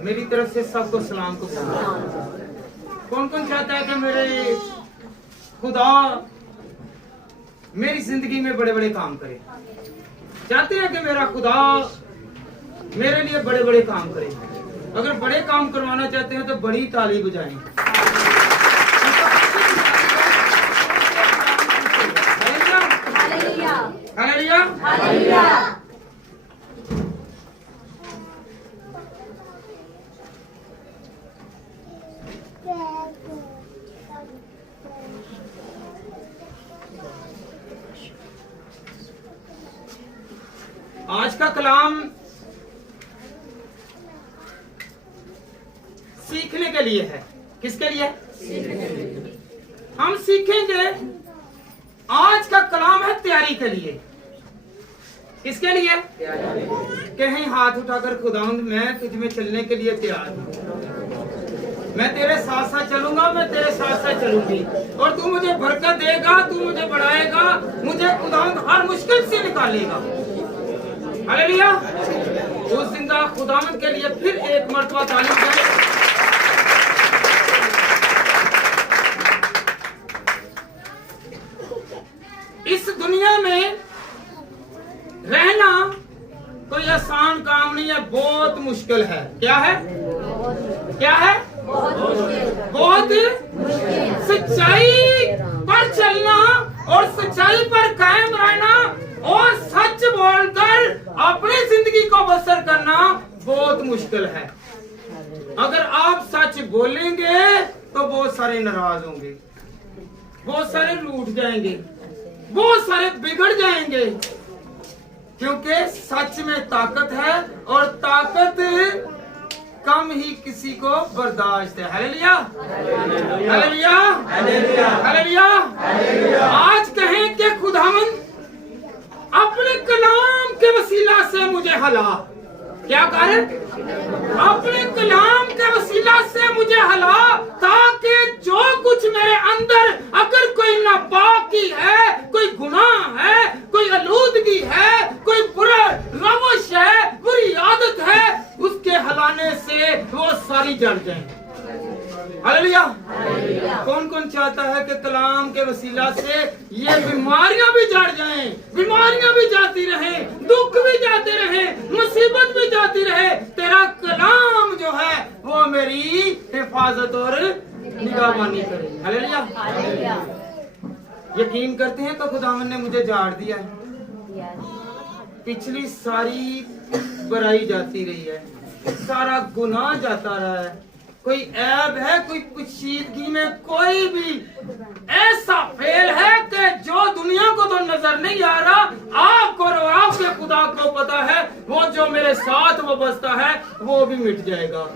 मेरी तरफ से सबको सलाम को कौन कौन चाहता है कि मेरे खुदा मेरी जिंदगी में बड़े बड़े काम करे? चाहते हैं कि मेरा खुदा मेरे लिए बड़े बड़े काम करे? अगर बड़े काम करवाना चाहते हैं तो बड़ी ताली बजाएं। Hallelujah, hallelujah. आज का कलाम सीखने के लिए है। किसके लिए? हम सीखेंगे। आज का कलाम है तैयारी के लिए। किसके लिए? कहीं हाथ उठाकर खुदावंद मैं तुझ में चलने के लिए तैयार हूँ। मैं तेरे साथ साथ चलूंगा, मैं तेरे साथ साथ चलूंगी और तू मुझे बरकत देगा, तू मुझे बढ़ाएगा, मुझे खुदावंद हर मुश्किल से निकालेगा। हालेलुया। उस जिंदा खुदावंद के लिए फिर एक मर्तबा तालीम करें। इस दुनिया में रहना कोई आसान काम नहीं है, बहुत मुश्किल है। क्या है? क्या है? बहुत सच्चाई पर चलना और सच्चाई पर कायम रहना और सच बोलकर अपनी जिंदगी को बसर करना बहुत मुश्किल है। अगर आप सच बोलेंगे तो बहुत सारे नाराज होंगे, बहुत सारे रूठ जाएंगे, बहुत सारे बिगड़ जाएंगे, क्योंकि सच में ताकत है और ताकत कम ही किसी को बर्दाश्त है। Hallelujah, hallelujah, hallelujah. आज कहें कि खुदावंद अपने कलाम के वसीला से मुझे हला। क्या करे? अपने कलाम के वसीला से मुझे हला, ताकि जो कुछ मेरे अंदर अगर कोई नापाकी है, कोई गुनाह है, कोई आलूदगी है, कोई बुरा रवश है, बुरी आदत है, उसके हलाने से वो सारी जड़ जाए। हालेलुया। कौन कौन चाहता है कि कलाम के वसीला से ये बीमारियां भी जड़ जाएं, बीमारियां भी जाती रहे, दुख भी जाते रहे, मुसीबत भी जाती रहे। तेरा कलाम जो है वो मेरी हिफाजत और निगहबानी करे। हालेलुया। यकीन करते हैं कि खुदावन ने मुझे झाड़ दिया है। पिछली सारी बुराई जाती रही है, सारा गुनाह जाता रहा है, कोई ऐब है, कोई पोशीदगी में कोई भी ऐसा फेल है कि जो दुनिया को तो नजर नहीं आ रहा, आपको और आपके खुदा को पता है। वो जो मेरे साथ वो बसता है वो भी मिट जाएगा,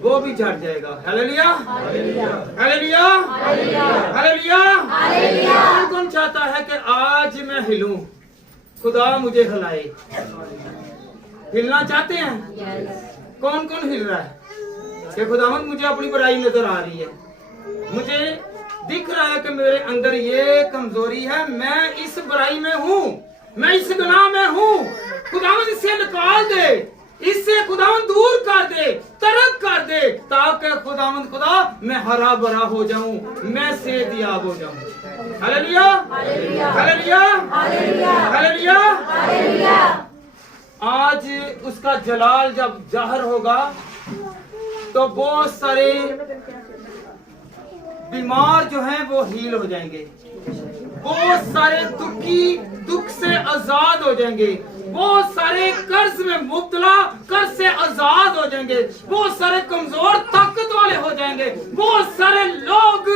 वो भी झड़ जाएगा। Hallelujah, hallelujah, hallelujah. कौन कौन चाहता है कि आज मैं हिलूं, खुदा मुझे हिलाए? हिलना चाहते हैं? कौन कौन हिल रहा है कि खुदावंद मुझे अपनी बुराई नजर आ रही है, मुझे दिख रहा है कि मेरे अंदर ये कमजोरी है, मैं इस बुराई में हूँ, मैं इस गुनाह में हूँ, खुदावंद इसे निकाल दे, इससे खुदावंद दूर कर दे, तरक कर दे, ताकि खुदावंद खुदा मैं हरा भरा हो जाऊं, मैं सेहतयाब हो जाऊं। Hallelujah, hallelujah, hallelujah, hallelujah. आज उसका जलाल जब जाहिर होगा तो बहुत सारे बीमार जो हैं वो हील हो जाएंगे, बहुत सारे दुखी दुख से आजाद हो जाएंगे, बहुत सारे कर्ज में मुब्तला कर्ज से आजाद हो जाएंगे, बहुत सारे कमजोर ताकत वाले हो जाएंगे, बहुत सारे लोग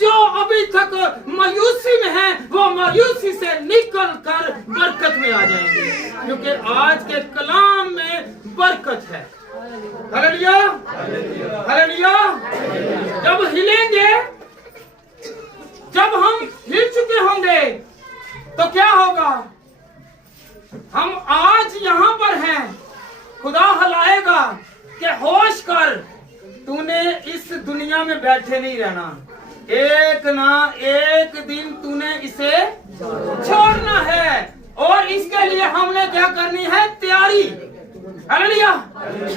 जो अभी तक मायूसी में हैं वो मायूसी से निकल कर बरकत में आ जाएंगे, क्योंकि आज के कलाम में बरकत है। Hallelujah, hallelujah. जब हिलेंगे, जब हम हिल चुके होंगे तो क्या होगा? हम आज यहाँ पर हैं, खुदा हिलाएगा कि होश कर, तूने इस दुनिया में बैठे नहीं रहना, एक ना एक दिन तूने इसे छोड़ना है। और इसके लिए हमने क्या करनी है? तैयारी। हालेलुया।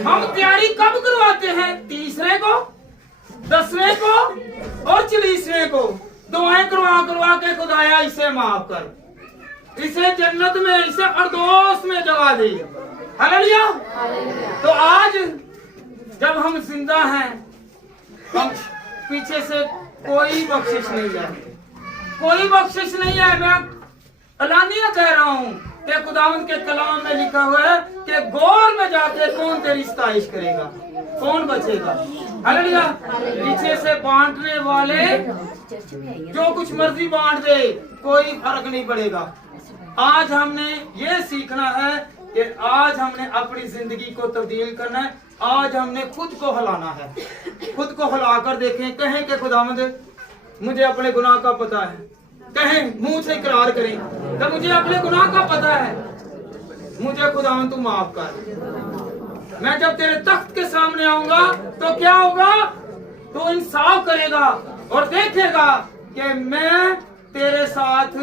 हम तैयारी कब करवाते हैं तीसरे को, 10वें को और 40वें को दुआएं करवा करवा के खुदाया इसे माफ कर, इसे जन्नत में, इसे फरदौस में जगा दे। हालेलुया। तो आज जब हम जिंदा हैं, हम पीछे से कोई बख्शिश नहीं है, कोई बख्शिश नहीं है। मैं अलानिया कह रहा हूँ कि खुदावंद के कलाम में लिखा हुआ है कि गोर में जाके कौन तेरी सताइश करेगा, कौन बचेगा। हालेलुया। पीछे से बांटने वाले जो कुछ मर्जी बांट दे, कोई फर्क नहीं पड़ेगा। आज हमने ये सीखना है कि आज हमने अपनी जिंदगी को तब्दील करना है। आज हमने खुद को हिलाना है, खुद को हिलाकर देखें, कहें कि खुदावंद मुझे अपने गुनाह का पता है, कहें मुंह से इकरार करें कि मुझे अपने गुनाह का पता है, मुझे खुदावंद तू माफ कर। मैं जब तेरे तख्त के सामने आऊंगा तो क्या होगा, तू इंसाफ करेगा और देखेगा कि मैं तेरे साथ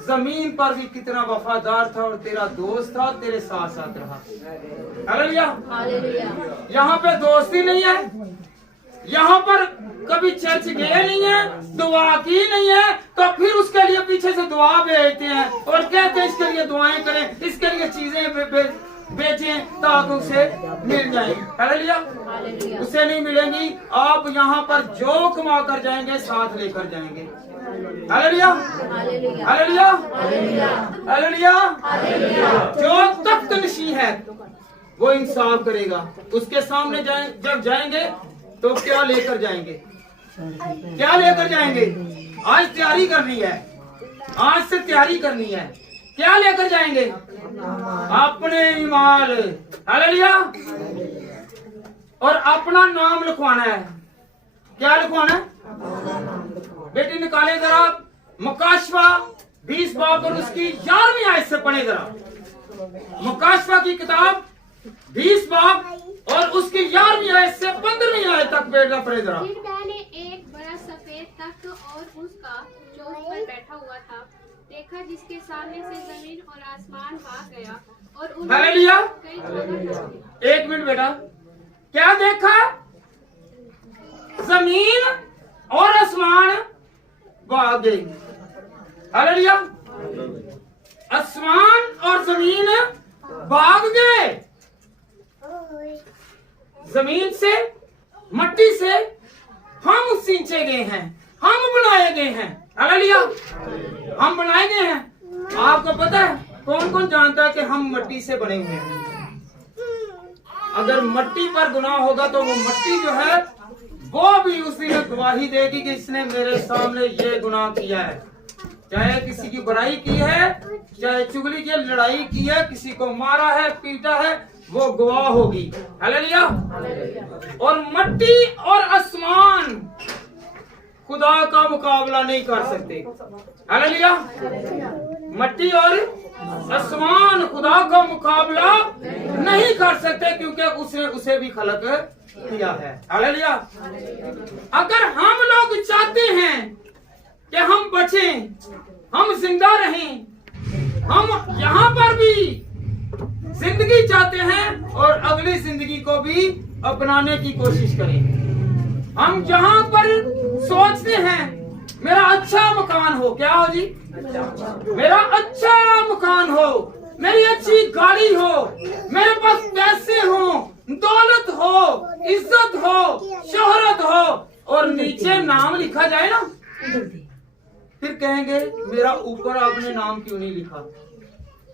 जमीन पर भी कितना वफादार था और तेरा दोस्त था, तेरे साथ साथ रहा। हालेलुया। यहाँ पे दोस्ती नहीं है, यहाँ पर कभी चर्च गए नहीं है, दुआ की नहीं है, तो फिर उसके लिए पीछे से दुआ भेजते हैं और कहते हैं इसके लिए दुआएं करें, इसके लिए चीजें बेचें ताकि उसे मिल जाए। हालेलुया। उसे नहीं मिलेंगी। आप यहाँ पर जो कमा कर जाएंगे साथ लेकर जाएंगे। हालेलुया। हालेलुया। हालेलुया। जो तख्त नशी है वो इंसाफ करेगा। उसके सामने जब जाएंगे तो क्या लेकर जाएंगे, क्या लेकर जाएंगे? आज तैयारी करनी है, आज से तैयारी करनी है। क्या लेकर जाएंगे? अपने ईमान। हालेलुया। और अपना नाम लिखवाना है। क्या लिखवाना है? बेटी निकाले जरा मुकाशवा 20 बाब और उसकी 11वीं आयत से पढ़े जरा। मुकाशवा की किताब 20 बाब और उसकी 11वीं आयत से 15वीं आयत तक बेटा पढ़े जरा। फिर मैंने एक बड़ा सफेद तख्त और उसका जो उस पर बैठा हुआ था देखा, जिसके सामने से जमीन और आसमान भाग गया और हालेलुया। कई छोड़। एक मिनट बेटा, क्या देखा? जमीन और आसमान भाग गई। हालेलुया। आसमान और जमीन भाग गए। जमीन से, मट्टी से हम सींचे गए हैं, हम बनाए गए हैं। हालेलुया। हम बनाए गए हैं। आपको पता है, कौन कौन जानता है कि हम मट्टी से बने हुए हैं? अगर मट्टी पर गुनाह होगा तो वो मट्टी जो है वो भी उसी में गवाही देगी कि इसने मेरे सामने ये गुनाह किया है। चाहे किसी की बुराई की है, चाहे चुगली की, लड़ाई की है, किसी को मारा है, पीटा है, वो गवाह होगी। हालेलुया। और मट्टी और आसमान खुदा का मुकाबला नहीं कर सकते। हालेलुया। मट्टी और आसमान खुदा का मुकाबला नहीं कर सकते क्योंकि उसने उसे भी खलक किया है। हालेलुया। अगर हम लोग चाहते हैं कि हम बचें, हम जिंदा रहें, हम यहाँ पर भी जिंदगी चाहते हैं और अगली जिंदगी को भी अपनाने की कोशिश करें। हम जहाँ पर सोचते हैं मेरा अच्छा मकान हो, क्या हो जी? मेरा अच्छा मकान हो, मेरी अच्छी गाड़ी हो, मेरे पास पैसे हो, दौलत हो, इज्जत हो, शोहरत हो, और नीचे नाम लिखा जाए ना, फिर कहेंगे मेरा ऊपर आपने नाम क्यों नहीं लिखा?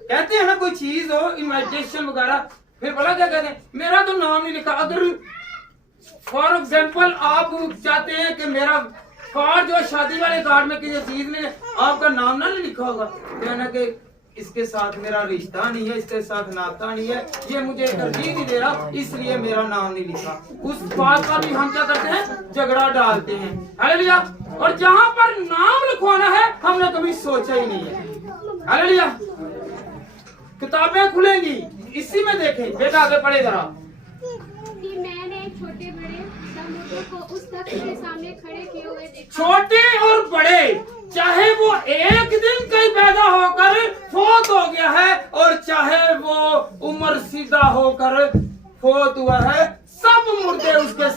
कहते हैं ना कोई चीज हो, इन्विटेशन वगैरह, फिर बोला क्या कहते हैं मेरा तो नाम नहीं लिखा। अगर फॉर एग्जाम्पल आप चाहते हैं कि मेरा कार्ड जो शादी वाले कार्ड में किसी चीज में आपका नाम ना लिखा होगा, कहना कि इसके साथ मेरा रिश्ता नहीं है, इसके साथ नाता नहीं है, ये मुझे तरजीह नहीं दे रहा, इसलिए मेरा नाम नहीं लिखा। उस बात पर भी हम क्या करते हैं? झगड़ा डालते हैं। हालेलुया। और जहाँ पर नाम लिखवाना है हमने कभी सोचा ही नहीं है। हालेलुया। किताबें खुलेंगी, इसी में देखें। बेटा आगे पढ़े जरा। कि मैंने छोटे बड़े सब लोगों को उस तख्त के सामने खड़े किए हुए देखा। छोटे और बड़े, चाहे वो एक दिन कहीं पैदा होकर फोत हो गया है और चाहे वो उम्र सीधा होकर फोत हुआ है, सब मुर्दों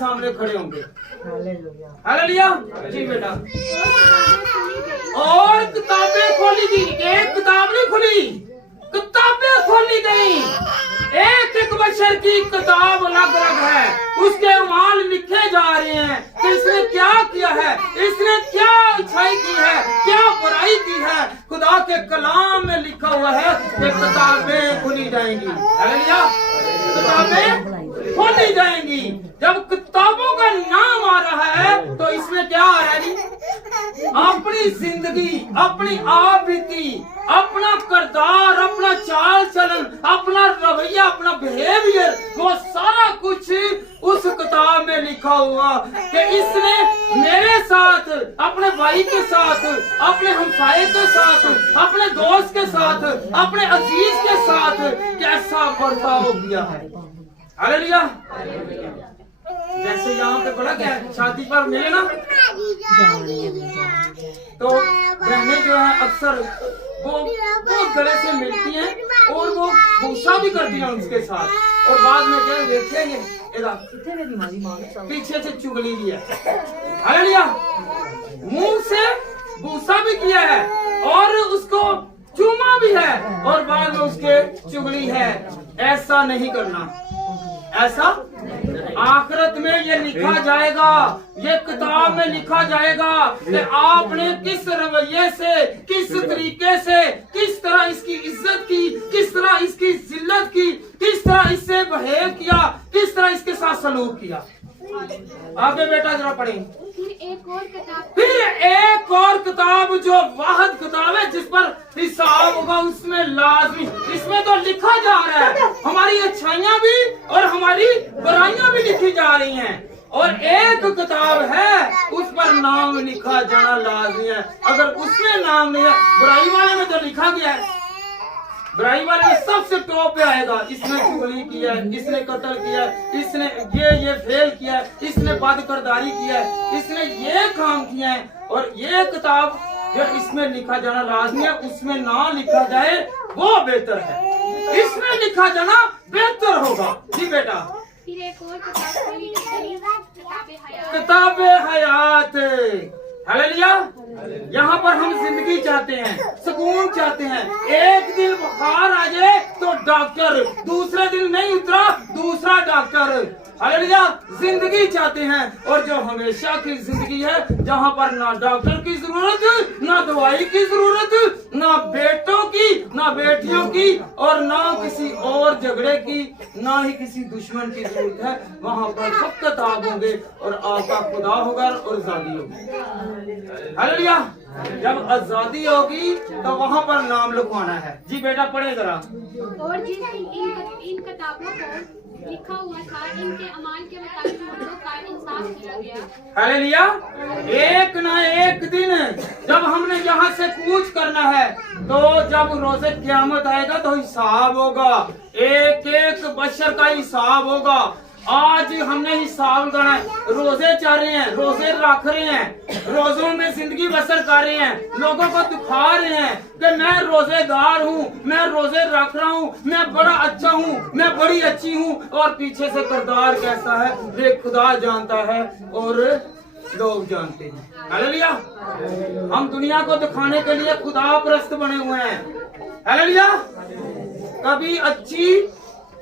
सामने खड़े होंगे। हालेलुया जी बेटा। और किताबें खोली गई, एक किताब नहीं खुली, किताबें खोली गई। एक एक बशर की किताब अलग अलग है, उसके अमाल लिखे जा रहे हैं कि इसने क्या किया है, इसने क्या अच्छाई की है, क्या बुराई की है। खुदा के कलाम में लिखा हुआ है कि किताबें खुली जाएंगी। हालेलुया, किताबें खोली जाएंगी। जब किताबों का नाम आ रहा है तो इसमें क्या आ रहा है जी? अपनी जिंदगी, अपनी आप बीती, अपना किरदार, अपना चाल चलन, अपना रवैया, अपना बिहेवियर, वो सारा कुछ उस किताब में लिखा हुआ कि इसने मेरे साथ, अपने भाई के साथ, अपने हमसाये के साथ, अपने दोस्त के साथ, अपने अजीज के साथ कैसा बर्ताव किया है। हालेलुया। जैसे यहाँ पे बोला क्या शादी पर मिले ना तो बहनें जो है अक्सर वो गले से मिलती हैं और वो गुस्सा भी करती हैं उसके साथ, और बाद में क्या देखेंगे पीछे से चुगली भी है। हालेलुया। मुंह से गुस्सा भी किया है और उसको चूमा भी है और बाद में उसके चुगली है। ऐसा नहीं करना, ऐसा आखिरत में ये लिखा जाएगा, ये किताब में लिखा जाएगा कि आपने किस रवैये से, किस तरीके से, किस तरह इसकी इज्जत की, किस तरह इसकी जिल्लत की, किस तरह इससे बिहेव किया, किस तरह इसके साथ सलूक किया। आगे बेटा जरा पढ़ें। फिर एक और किताब जो वाहिद किताब है जिस पर हिसाब होगा, उसमें लाजमी, इसमें तो लिखा जा रहा है हमारी अच्छाइयाँ भी और हमारी बुराइयां भी लिखी जा रही हैं, और एक किताब है उस पर नाम लिखा जाना लाजमी है। अगर उसमें नाम नहीं है, बुराई वाले में जो लिखा गया है, बुराई वाले में सबसे टॉप पे आएगा, इसने चुगली किया है, इसने कत्ल किया है, इसने ये फेल किया है, इसने बदकिरदारी किया है, इसने ये काम किया है। और ये किताब जो इसमें लिखा जाना लाजमी है, उसमें ना लिखा जाए वो बेहतर है, इसमें लिखा जाना बेहतर होगा। जी बेटा। फिर एक और किताब खोली गई, किताबे हयात। हालेलुया। यहाँ पर हम जिंदगी चाहते हैं, सुकून चाहते हैं। एक दिन बुखार आ जाए तो डॉक्टर, दूसरे दिन नहीं उतरा दूसरा डॉक्टर। हालेलुया। जिंदगी चाहते हैं, और जो हमेशा की जिंदगी है जहाँ पर ना डॉक्टर की जरूरत, ना दवाई की जरूरत, ना बेटों की, ना बेटियों की, और ना किसी और झगड़े की, ना ही किसी दुश्मन की जरूरत है। वहाँ पर फकत आप होंगे और आपका खुदा होगा और आजादी होगी। हालेलुया। जब आजादी होगी तो वहाँ पर नाम लिखवाना है। जी बेटा पढ़े जरा। और जिस इन किताबों को लिखा हुआ था, इनके अमाल के मुताबिक मर्दों का इंसाफ किया गया। हालेलुया। एक ना एक दिन जब हमने यहाँ से कूच करना है, तो जब रोजे क़यामत आएगा तो हिसाब होगा, एक एक बशर का हिसाब होगा। आज हमने हिसाब लगाना है, रोजे चाह रहे हैं, रोजे रख रहे हैं, रोजों में जिंदगी बसर कर रहे हैं, लोगों को दिखा रहे हैं कि मैं रोजेदार हूँ, मैं रोजे रख रहा हूँ, मैं बड़ा अच्छा हूँ, मैं बड़ी अच्छी हूँ, और पीछे से किरदार कैसा है ये खुदा जानता है और लोग जानते हैं। हालेलुया। हम दुनिया को दिखाने के लिए खुदा परस्त बने हुए हैं। हालेलुया। कभी अच्छी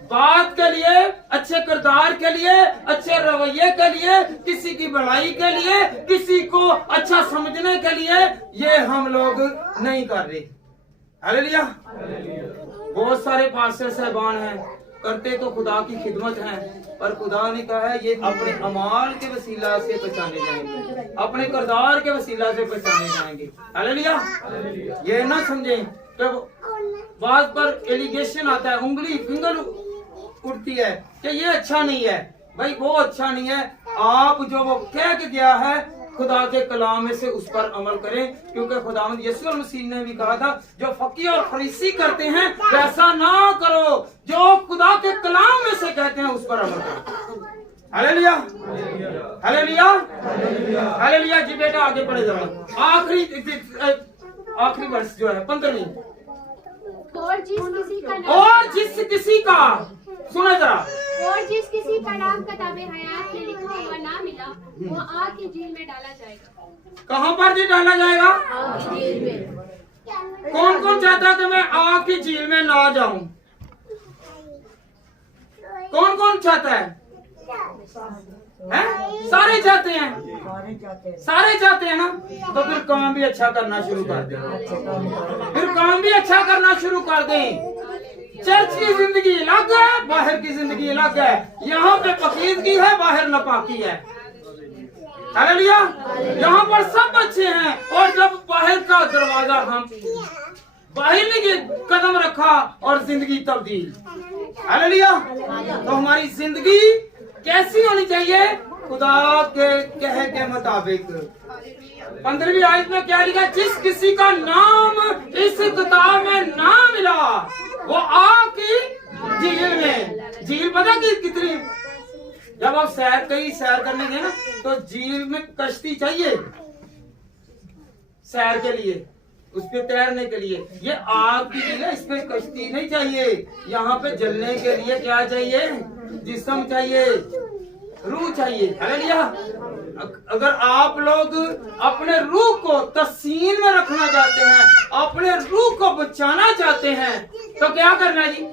बात के लिए, अच्छे किरदार के लिए, अच्छे रवैये के लिए, किसी की भलाई के लिए, किसी को अच्छा समझने के लिए ये हम लोग नहीं कर रहे। हालेलुया। बहुत सारे पास्टर साहबान हैं, करते तो खुदा की खिदमत है, पर खुदा ने कहा है ये अपने अमाल के वसीला से पहचाने जाएंगे, अपने किरदार के वसीला से पहचाने जाएंगे। हालेलुया। ये ना समझें कि बात पर एलिगेशन आता है, उंगली फिंगर उठती है कि ये अच्छा नहीं है, भाई वो अच्छा नहीं है। आप जो वो कह के गया है खुदा के कलाम में से उस पर अमल करें, क्योंकि खुदावंद यीशु मसीह ने भी कहा था जो फकीह और फरीसी करते हैं वैसा ना करो, जो खुदा के कलाम में से कहते हैं उस पर अमल करो। हालेलुया। हालेलुया। हालेलुया। जी बेटा आगे पढ़े जाओ। आखिरी वर्ष जो है 15वीं। और जिस किसी का सुने जरा। और जिस किसी का नाम किताब हयात में लिखा हुआ ना मिला, वो आग की झील में डाला जाएगा। कहाँ पर जी डाला जाएगा? कौन कौन चाहता है कि मैं आग की झील में ना जाऊं? कौन कौन चाहता है? सारे चाहते हैं, सारे चाहते हैं ना। तो फिर काम भी अच्छा करना शुरू कर दें, फिर काम भी अच्छा करना शुरू कर दें। चर्च की जिंदगी अलग है, बाहर की जिंदगी अलग है। यहाँ पे पकीदगी है, बाहर नापाकी है। हालेलुया। यहाँ पर सब अच्छे हैं, और जब बाहर का दरवाजा हम बाहर ने कदम रखा और जिंदगी तब्दील। हालेलुया। तो हमारी जिंदगी कैसी होनी चाहिए? खुदा के कह के मुताबिक। 15वीं आयत में क्या लिखा? जिस किसी का नाम इस किताब में ना मिला, वो आग की झील में। झील पता कितनी? जब आप कहीं सैर करने गए ना, तो झील में कश्ती चाहिए सैर के लिए, उस पे तैरने के लिए। ये आग की झील है, इस पे कश्ती नहीं चाहिए। यहाँ पे जलने के लिए क्या चाहिए? जिस्म चाहिए, रूह चाहिए। हालेलुया। अगर आप लोग अपने रूह को तस्सीन में रखना चाहते हैं, अपने रूह को बचाना चाहते हैं, तो क्या करना है जी?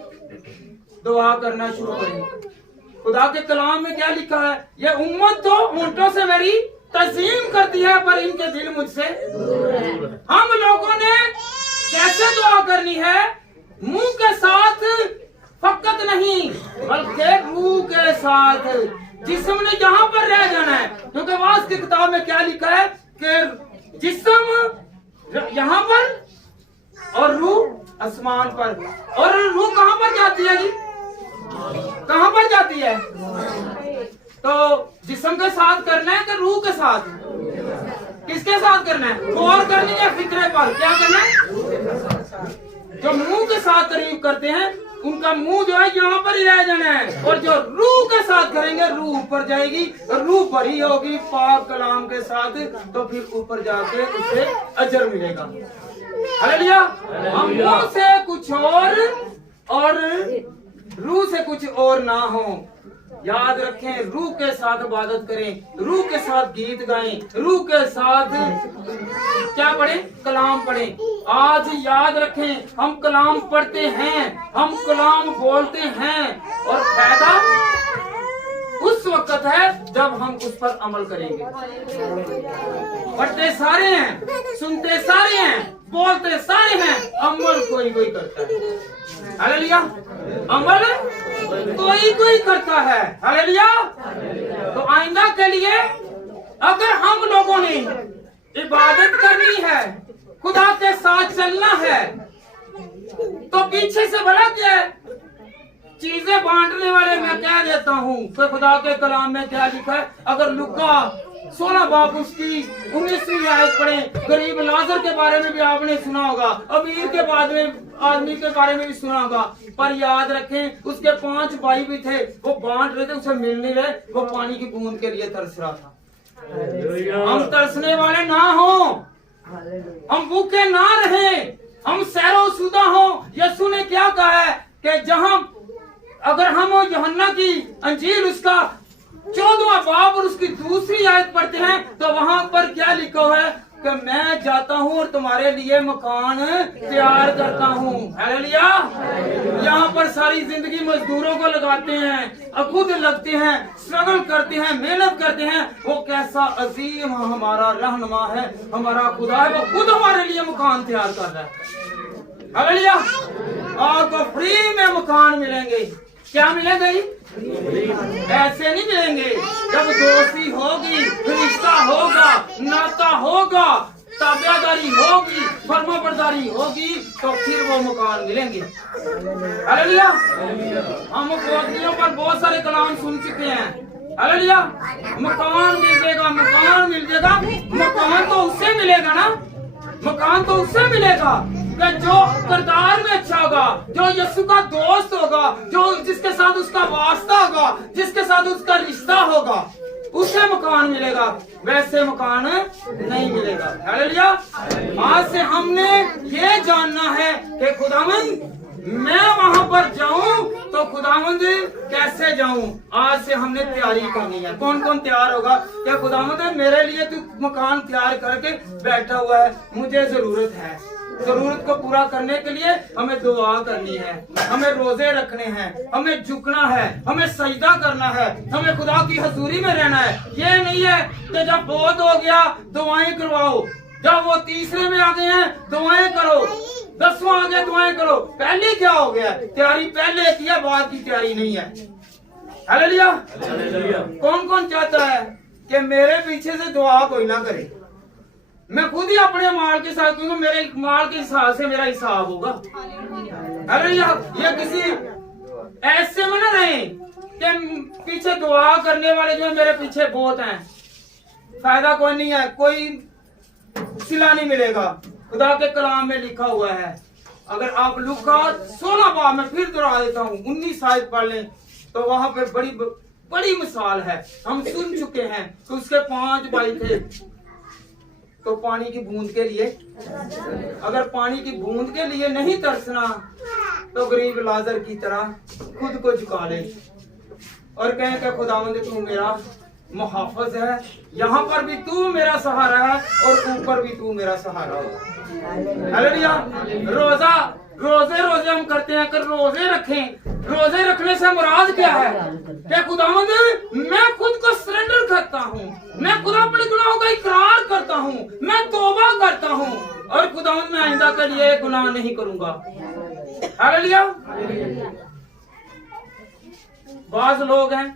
दुआ करना शुरू करें। खुदा के कलाम में क्या लिखा है? ये उम्मत तो ऊंटों से मेरी तस्लीम करती है, पर इनके दिल मुझसे दूर है। हम लोगों ने कैसे दुआ करनी है? मुंह के साथ फकत नहीं, बल्कि रूह के साथ। जिस्म ने जहाँ पर रह जाना है, क्योंकि वास की किताब में क्या लिखा है कि जिस्म यहाँ पर और रूह आसमान पर। और रूह कहाँ पर जाती है जी? कहाँ पर जाती है? तो जिस्म के साथ करना है कि रूह के साथ? किसके साथ करना है? गौर करनी है फिक्रे पर। क्या करना है? जो मुंह के साथ तारीफ करते हैं, उनका मुंह जो है यहाँ पर ही रह जाना है, और जो रूह के साथ करेंगे, रूह ऊपर जाएगी, रूह भरी होगी पाक कलाम के साथ, तो फिर ऊपर जाके उसे अजर मिलेगा। हालेलुया। हम मुंह से कुछ और रूह से कुछ और ना हो। याद रखें, रूह के साथ इबादत करें, रूह के साथ गीत गाएं, रूह के साथ क्या पढ़ें? कलाम पढ़ें। आज याद रखें, हम कलाम पढ़ते हैं, हम कलाम बोलते हैं, और फायदा उस वक्त है जब हम उस पर अमल करेंगे। पढ़ते सारे हैं, सुनते सारे हैं, बोलते सारे हैं, अमल कोई कोई करता है। हालेलुया। अमल कोई करता है। हालेलुया। तो आइंदा के लिए अगर हम लोगों ने इबादत करनी है, खुदा के साथ चलना है, तो पीछे से भला क्या है? चीजें बांटने वाले मैं कह देता हूँ कि खुदा के कलाम में क्या लिखा है? अगर लुका 16 बाब उसकी 19वीं आयत पढ़े, गरीब लाजर के बारे में भी आपने सुना होगा, अमीर के बाद में आदमी के बारे में भी सुना होगा। पर याद रखें, उसके 5 भाई भी थे, वो बांट रहे थे, उसे मिल नहीं रहे, वो पानी की बूंद के लिए तरस रहा था। हम तरसने वाले ना हो, हम भूखे ना रहे, हम सैरोशुदा हो। यीशु ने क्या कहा है कि जहां अगर हम यूहन्ना की अंजील उसका 14वां बाब और उसकी 2री आयत पढ़ते हैं, तो वहां पर क्या लिखा हुआ है कि मैं जाता हूँ और तुम्हारे लिए मकान तैयार करता हूँ। हालेलुया। यहाँ पर सारी जिंदगी मजदूरों को लगाते हैं, खुद लगते हैं, स्ट्रगल करते हैं, मेहनत करते हैं। वो कैसा अजीम हमारा रहनुमा है, हमारा खुदा है, वो खुद हमारे लिए मकान तैयार कर रहा है। हालेलुया। आपको फ्री में मकान मिलेंगे। क्या मिलेगा? ऐसे नहीं मिलेंगे। जब दोस्ती होगी, रिश्ता होगा, नाता होगा, ताबेदारी होगी, फर्माबरदारी होगी, तो फिर वो मकान मिलेंगे। हालेलुया। हम बोतलियों पर बहुत सारे कलाम सुन चुके हैं। हालेलुया। मकान मिल जाएगा, मकान मिल जाएगा। मकान तो उससे मिलेगा ना, मकान तो उससे मिलेगा कि जो किरदार में अच्छा होगा, जो यीशु का दोस्त होगा, जो जिसके साथ उसका वास्ता होगा, जिसके साथ उसका रिश्ता होगा, उसे मकान मिलेगा। वैसे मकान नहीं मिलेगा। हालेलुया। आज से हमने ये जानना है कि खुदावंद मैं वहां पर जाऊं तो खुदावंद कैसे जाऊं? आज से हमने तैयारी करनी है। कौन कौन तैयार होगा? क्या खुदावंद मेरे लिए तू मकान तैयार करके बैठा हुआ है, मुझे जरूरत है। जरूरत को पूरा करने के लिए हमें दुआ करनी है, हमें रोजे रखने हैं, हमें झुकना है, हमें सजदा करना है, हमें खुदा की हजूरी में रहना है। ये नहीं है कि जब बहुत हो गया दुआएं करवाओ, जब वो तीसरे में आ गए हैं दुआएं करो, 10वां आ गया दुआएं करो। पहले क्या हो गया? तैयारी पहले किया, बाद की तैयारी नहीं है। हालेलुया। कौन कौन चाहता है कि मेरे पीछे से दुआ कोई ना करे? मैं खुद ही अपने माल के साथ, क्योंकि मेरे माल के हिसाब से मेरा हिसाब होगा। हालेलुया। ये किसी ऐसे में ना रहे कि पीछे दुआ करने वाले जो है मेरे पीछे बहुत हैं, फायदा कोई नहीं है, कोई सिला नहीं मिलेगा। खुदा के कलाम में लिखा हुआ है, अगर आप लूका 16 बाब में फिर दोहरा देता हूँ, 19 आयत पढ़ लें तो वहां पे बड़ी मिसाल है। हम सुन चुके हैं कि उसके 5 भाई थे, तो पानी की बूंद के लिए, अगर पानी की बूंद के लिए नहीं तरसना तो गरीब लाजर की तरह खुद को झुका ले और कहें कि खुदावंद तू मेरा मुहाफिज है, यहाँ पर भी तू मेरा सहारा है और ऊपर भी तू मेरा सहारा है। हालेलुया। रोजे हम करते हैं, अगर रोजे रखें, रोजे रखने से मुराद क्या है? क्या खुदावंद मैं खुद को सरेंडर करता हूँ, मैं खुदा अपने गुनाहों का इकरार करता हूँ, मैं तौबा करता हूँ और खुदावंद मैं आइंदा के लिए गुनाह नहीं करूंगा। हालेलुया। बाज लोग हैं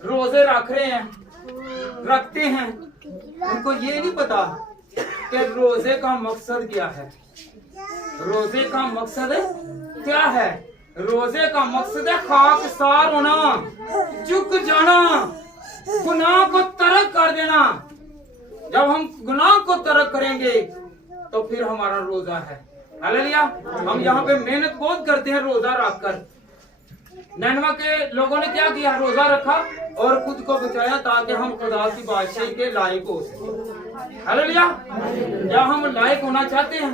रोजे रख रहे हैं, रखते हैं, उनको ये नहीं पता कि रोजे का मकसद क्या है। रोजे का मकसद क्या है? रोजे का मकसद है खाकसार होना, झुक जाना, गुनाह को तर्क कर देना। जब हम गुनाह को तर्क करेंगे तो फिर हमारा रोजा है। हालेलुया। हम यहाँ पे मेहनत बहुत करते हैं रोजा रखकर। नैनवा के लोगों ने क्या किया? रोजा रखा और खुद को बचाया ताकि हम खुदा की बादशाही के लायक हो सके। हालेलुया। क्या हम लायक होना चाहते हैं?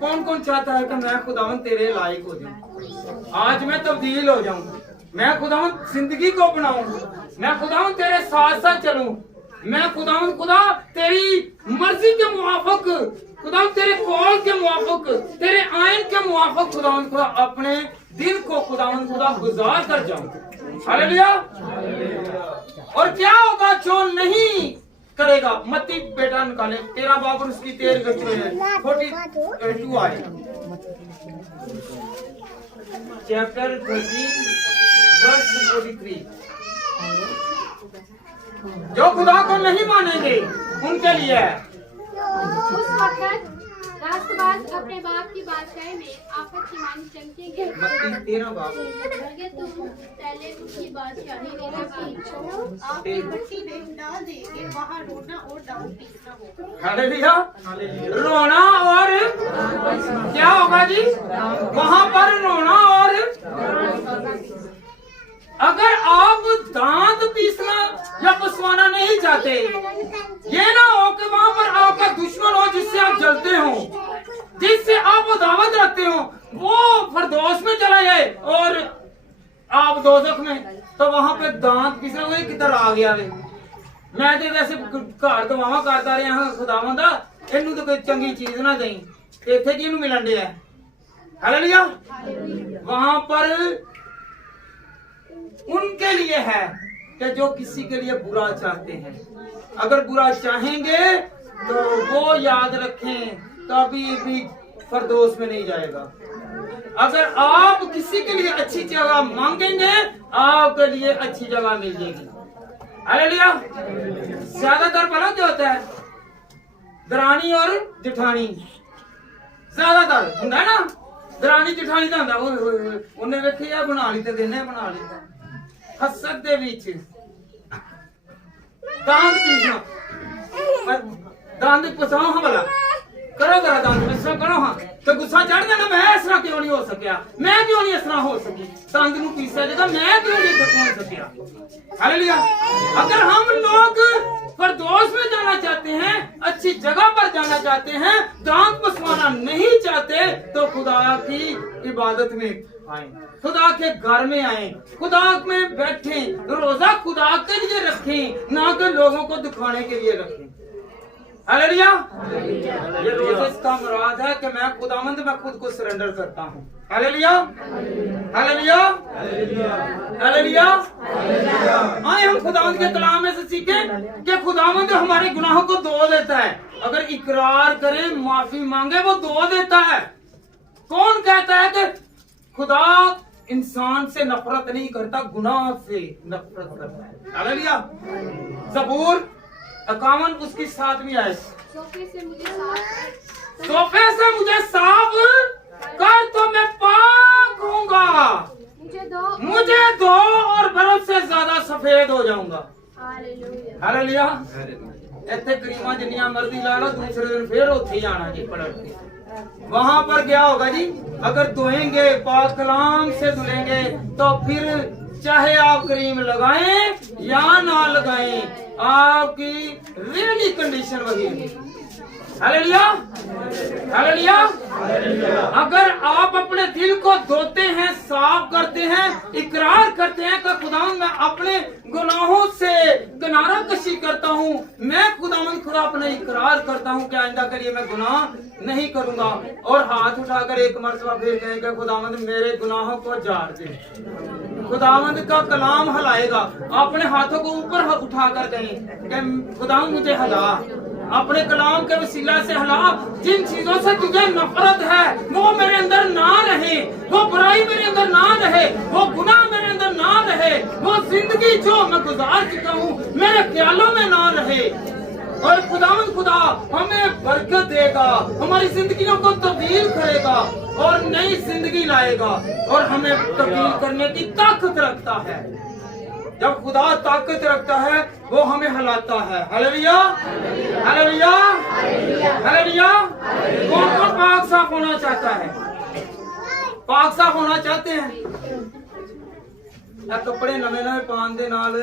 कौन कौन चाहता है कि मैं खुदावंद तेरे लायक हो जाऊं, आज मैं तब्दील हो जाऊं, मैं खुदावंद जिंदगी को अपनाऊं, मैं खुदावंद तेरे साथ साथ चलूं, मैं खुदावंद खुदा तेरी मर्जी के मुआफिक, खुदावंद तेरे कौल के मुआफिक, तेरे आयन के मुआफिक खुदावंद खुदा अपने दिन को खुदावंद खुदा गुजार कर जाऊं। हालेलुया। और क्या होगा जो नहीं करेगा? मत्ती बेटा निकाले 13 बाब और उसकी 13 42 आए, चैप्टर 13 वर्स 43। जो खुदा को नहीं मानेंगे उनके लिए है। उस वक्त राष्ट्रवाद अपने बाप की बादशाही में आफत की मानी चमकेंगे। मत्ती 13 बाब अगर तुम पहले उसकी बादशाही रहेगी, आपकी भट्टी में डाल देंगे, वहाँ रोना और दारू पीसना होगा। हालेलुया। रोना और क्या होगा जी? वहां पर रोना और अगर आप दांत पीसना या पसवाना नहीं चाहते, ये ना हो कि वहां पर आपका दुश्मन हो जिससे आप जलते हो, जिससे आप दावत रखते हो, वो फरदौस में चला जाए और आप दोजख में, तो वहां पे दांत पीसना हुए किधर आ गया वे। मैं तो वैसे घर दवावा करता रहा खुदावंद इनू तो कोई चंगी चीज ना दें, इत्थे की इनू मिलन दिया। हालेलुया। वहां पर उनके लिए है कि जो किसी के लिए बुरा चाहते हैं। अगर बुरा चाहेंगे तो वो याद रखें कभी भी फरदौस में नहीं जाएगा। अगर आप किसी के लिए अच्छी जगह मांगेंगे आपके लिए अच्छी जगह मिल जाएगी। हालेलुया। ज्यादातर पता क्या होता है? दरानी और जेठानी ज्यादातर होता है ना, दरानी जेठानी का होता उन्हें वेखे या बना ली तो देने बना ली हसद दे विच दांत पीसना, दांत पसाओ हाँ भला करो करा दांत पीसना करो हाँ, तो गुस्सा चढ़ जाना मैं इस तरह क्यों नहीं हो सकिया, मैं क्यों नहीं इस तरह हो सकी, दांत नू पीसा जाएगा मैं क्यों नहीं पहुंच सकिया। हालेलुया। अगर हम लोग फरदौस में जाना चाहते हैं, अच्छी जगह पर जाना चाहते हैं, दांत पसवाना करना नहीं चाहते तो खुदा की इबादत में आए, खुदा के घर में आए, खुदा में बैठे, रोजा खुदा के लिए रखें, ना कि लोगों को दिखाने के लिए रखें। हालेलुया। ये रोजे का मुराद है कि मैं खुदावंद में खुद को सरेंडर करता हूँ। Hallelujah, hallelujah, hallelujah. आए हम खुदावंद के कलाम में से सीखें कि खुदावंद हमारे गुनाहों को धो देता है। अगर इकरार करें, माफी मांगे, वो धो देता है। कौन कहता है कि खुदा इंसान से नफरत नहीं करता, गुनाह से नफरत करता है। हालेलुया। ज़बूर 51 उसकी 7वीं आयत। सोफे से मुझे साफ सोफे से मुझे साफ कर तो मैं पाक होऊंगा, मुझे दो और बर्फ से ज्यादा सफेद हो जाऊंगा। हालेलुया। हालेलुया। इतने करीमा जिन्नियां मर्जी ला लो, दूसरे दिन फिर उत्थे ही आना जी पलट के। वहां पर क्या होगा जी? अगर धोएंगे, पाक कलाम से धुलेंगे, तो फिर चाहे आप क्रीम लगाएं या ना लगाएं, आपकी रियली कंडीशन वही है। Hallelujah, hallelujah. अगर आप अपने दिल को धोते हैं, साफ करते हैं, इकरार करते हैं कि खुदावंद मैं अपने गुनाहों से किनारा कशी करता हूँ, मैं खुदावंद खुदा अपने इकरार करता हूँ कि आइंदा के लिए मैं गुनाह नहीं करूंगा, और हाथ उठाकर एक मर्तबा फिर कहेंगे खुदावंद मेरे गुनाहों को जार दे। खुदावंद का कलाम हिलाएगा, अपने हाथों को ऊपर उठाकर कहें कि खुदावंद मुझे हिला, अपने कलाम के वसीला से हिला। जिन चीजों से तुझे नफरत है वो मेरे अंदर ना रहे, वो बुराई मेरे अंदर ना रहे, वो गुनाह मेरे अंदर ना रहे, वो जिंदगी जो मैं गुजार चुका हूँ मेरे ख्यालों में ना रहे। और खुदावंद खुदा हमें बरकत देगा, हमारी जिंदगियों को तब्दील करेगा और नई जिंदगी लाएगा, और हमें तब्दील करने की ताकत रखता है। जब खुदा ताकत रखता है वो हमें हिलाता है। Hallelujah, hallelujah, hallelujah. कौन कौन पाक साफ होना चाहता है? पाक साफ होना चाहते हैं? कपड़े नवे नवे पान दे नाल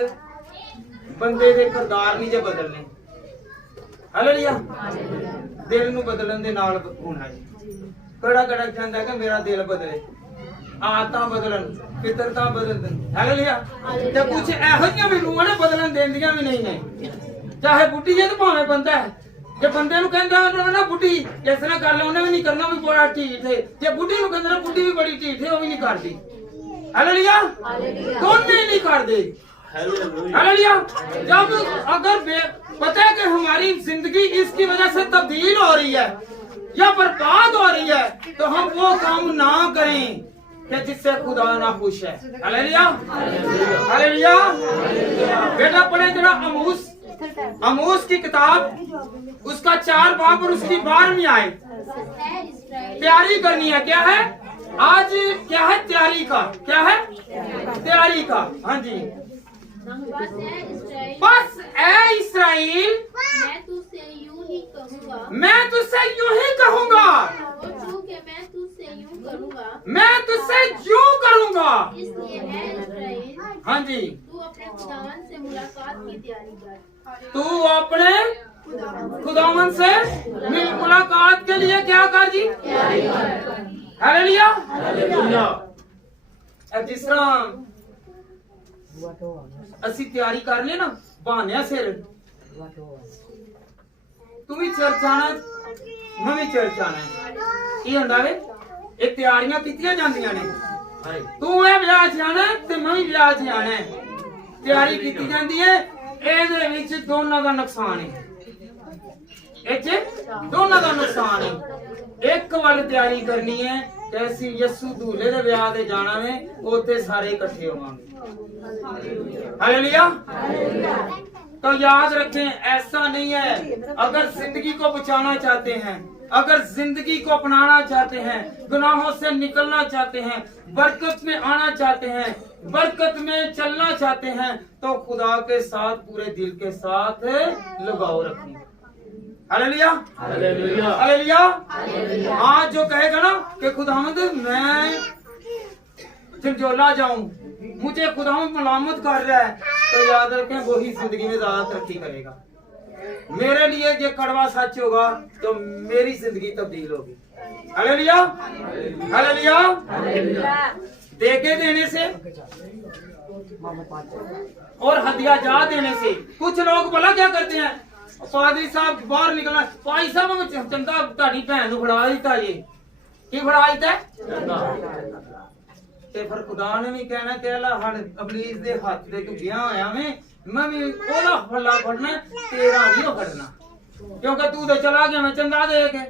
बंदे दे किरदार नहीं जे बदलने। हालेलुया। दिल नू बदलन दे नाल होना है। कड़ा कड़ा चाहता है कि मेरा दिल बदले, आदतां बदलन, फितरतां बदलन। हालेलुया। ते कुछ ਇਹੋ ਜਿਹੀਆਂ ਵੀ रूहां ने बदलन देंदियां भी नहीं ने। चाहे बुढ़ी जे तो भावें बंदा है, जे बंदे नू कहंदा ना बुढ़ी इस तरह कर ले, उन्हें भी नहीं करना, भी बड़ा ढीठ है। जे बुढ़ी नू कहंदा बुढ़ी भी बड़ी ढीठ है, वो भी नहीं करदी। हालेलुया। दोनों नहीं करदे। हालेलुया। जब अगर पता है कि हमारी जिंदगी इसकी वजह से तब्दील हो रही है या बर्बाद हो रही है, तो हम वो काम ना करें कि जिससे खुदा ना खुश है। Hallelujah, hallelujah. बेटा पढ़े जरा अमूस की किताब, उसका 4 बाब और उसकी 12वीं आयत। तैयारी करनी है। क्या है आज? क्या है तैयारी का? क्या है तैयारी का? हाँ जी। बस ए इस्राएल, मैं तुझसे यूं ही कहूँगा, मैं तुझसे यूं ही कहूँगा, क्योंकि मैं तुझसे यूं करूँगा, मैं तुझसे यूं करूँगा। इसलिए है इस्राएल, हाँ जी, तू अपने खुदावन से मुलाकात की तैयारी कर। तू अपने खुदावन से मुलाकात के लिए क्या कर जी? हालेलुया। जिस तरह ਅਸੀਂ ਤਿਆਰੀ ਕਰ ਲਈ ਨਾ ਬਹਾਨਿਆਂ ਸਿਰ, ਤੂੰ ਵੀ ਚਰਚ ਆਣਾ, ਮੈਂ ਵੀ ਚਰਚ ਆਣਾ। ਕੀ ਹੁੰਦਾ ਵੇ? ਇਹ ਤਿਆਰੀਆਂ ਕੀਤੀਆਂ ਜਾਂਦੀਆਂ ਨੇ। ਤੂੰ ਇਹ ਵਿਆਹ 'ਚ ਆਣਾ ਤੇ ਮੈਂ ਵੀ ਵਿਆਹ 'ਚ ਆਣਾ, ਤਿਆਰੀ ਕੀਤੀ ਜਾਂਦੀ ਹੈ। ਇਹਦੇ ਵਿੱਚ ਦੋਨਾਂ ਦਾ ਨੁਕਸਾਨ ਹੈ, ਇਹ 'ਚ ਦੋਨਾਂ ਦਾ ਨੁਕਸਾਨ ਹੈ। ਇੱਕ ਵੱਲ ਤਿਆਰੀ ਕਰਨੀ ਹੈ ਕਿ ਅਸੀਂ ਯਿਸੂ दूल्हे ਦੇ ਵਿਆਹ ਤੇ ਜਾਣਾ ਵੇ, ਉੱਥੇ ਸਾਰੇ ਇਕੱਠੇ ਹੋਵਾਂਗੇ। हालेलुया। तो याद रखें, ऐसा नहीं है। अगर जिंदगी को बचाना चाहते हैं, अगर जिंदगी को अपनाना चाहते हैं, गुनाहों से निकलना चाहते हैं, बरकत में आना चाहते हैं, बरकत में चलना चाहते हैं, तो खुदा के साथ पूरे दिल के साथ लगाव रखें। Hallelujah, hallelujah, hallelujah. आज जो कहेगा ना कि खुदावंद मैं झंझोला जाऊं, मुझे खुदावंद मलामत कर रहा है, तो याद रखें वही जिंदगी में ज्यादा तरक्की करेगा। मेरे लिए ये कड़वा सच होगा तो मेरी जिंदगी तब्दील होगी। Hallelujah, hallelujah. देके देने से और हदिया जा देने से कुछ लोग भला क्या करते हैं, पादरी साहब बाहर निकलना, भाई साहब मैं चंदा ताड़ी भैन नूं फड़ा दिता जी, की फड़ा दिता चंदा, ते फिर खुदा ने भी कहना कि अल्लाह हड़ अबलीस दे हत्थ ते तू गया होया मैं भी ओदा फला फड़ना, तेरा नहीं फड़ना, क्योंकि तू तो चला गया मैं चंदा दे के,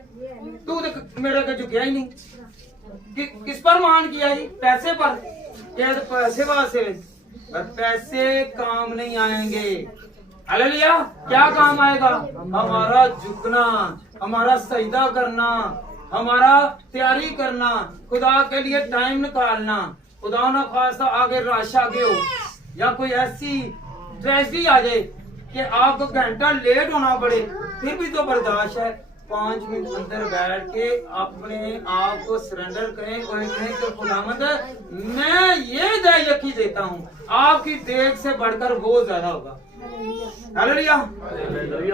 तू तो मेरे को झुकिया ही नहीं। किस पर मान किया जी? पैसे पर। क्या पैसे वास्ते? पर पैसे काम नहीं आएंगे। हालेलुया। क्या काम आएगा? हमारा झुकना, हमारा सजदा करना, हमारा तैयारी करना, खुदा के लिए टाइम निकालना। खुदा ना खासा आगे राश आगे हो या कोई ऐसी ट्रेजेडी आ जाए कि आपको घंटा लेट होना पड़े, फिर भी तो बर्दाश्त है। 5 मिनट अंदर बैठ के अपने आप को सरेंडर करें और कहें कि खुदावंद मैं ये दया यकी देता हूँ, आपकी देख से बढ़कर वो ज्यादा होगा। हालेलुया।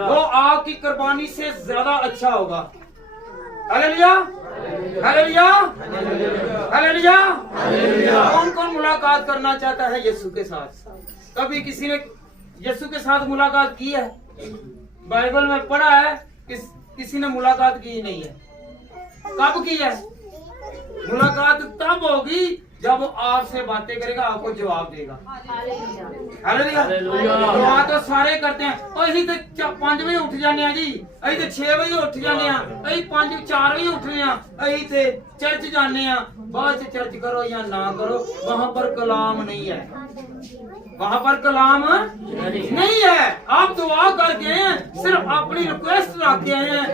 वो आपकी कुर्बानी से ज्यादा अच्छा होगा। Hallelujah, hallelujah, hallelujah. कौन कौन मुलाकात करना चाहता है यीशु के साथ? कभी किसी ने यीशु के साथ मुलाकात की है? बाइबल में पढ़ा है किसी ने मुलाकात की नहीं है। कब की है? मुलाकात तब होगी जब वो आपसे बातें करेगा, आपको जवाब देगा। हालेलुया। दुआ तो सारे करते हैं, और अभी तो 5 बजे उठ जाने जी, अभी तो 6 बजे उठ जाने, अभी 4 बजे उठने, अभी तो चर्च जाने, बाद चर्च करो या ना करो, वहां पर कलाम नहीं है, वहां पर कलाम नहीं है। आप दुआ करके सिर्फ अपनी रिक्वेस्ट रखते हैं,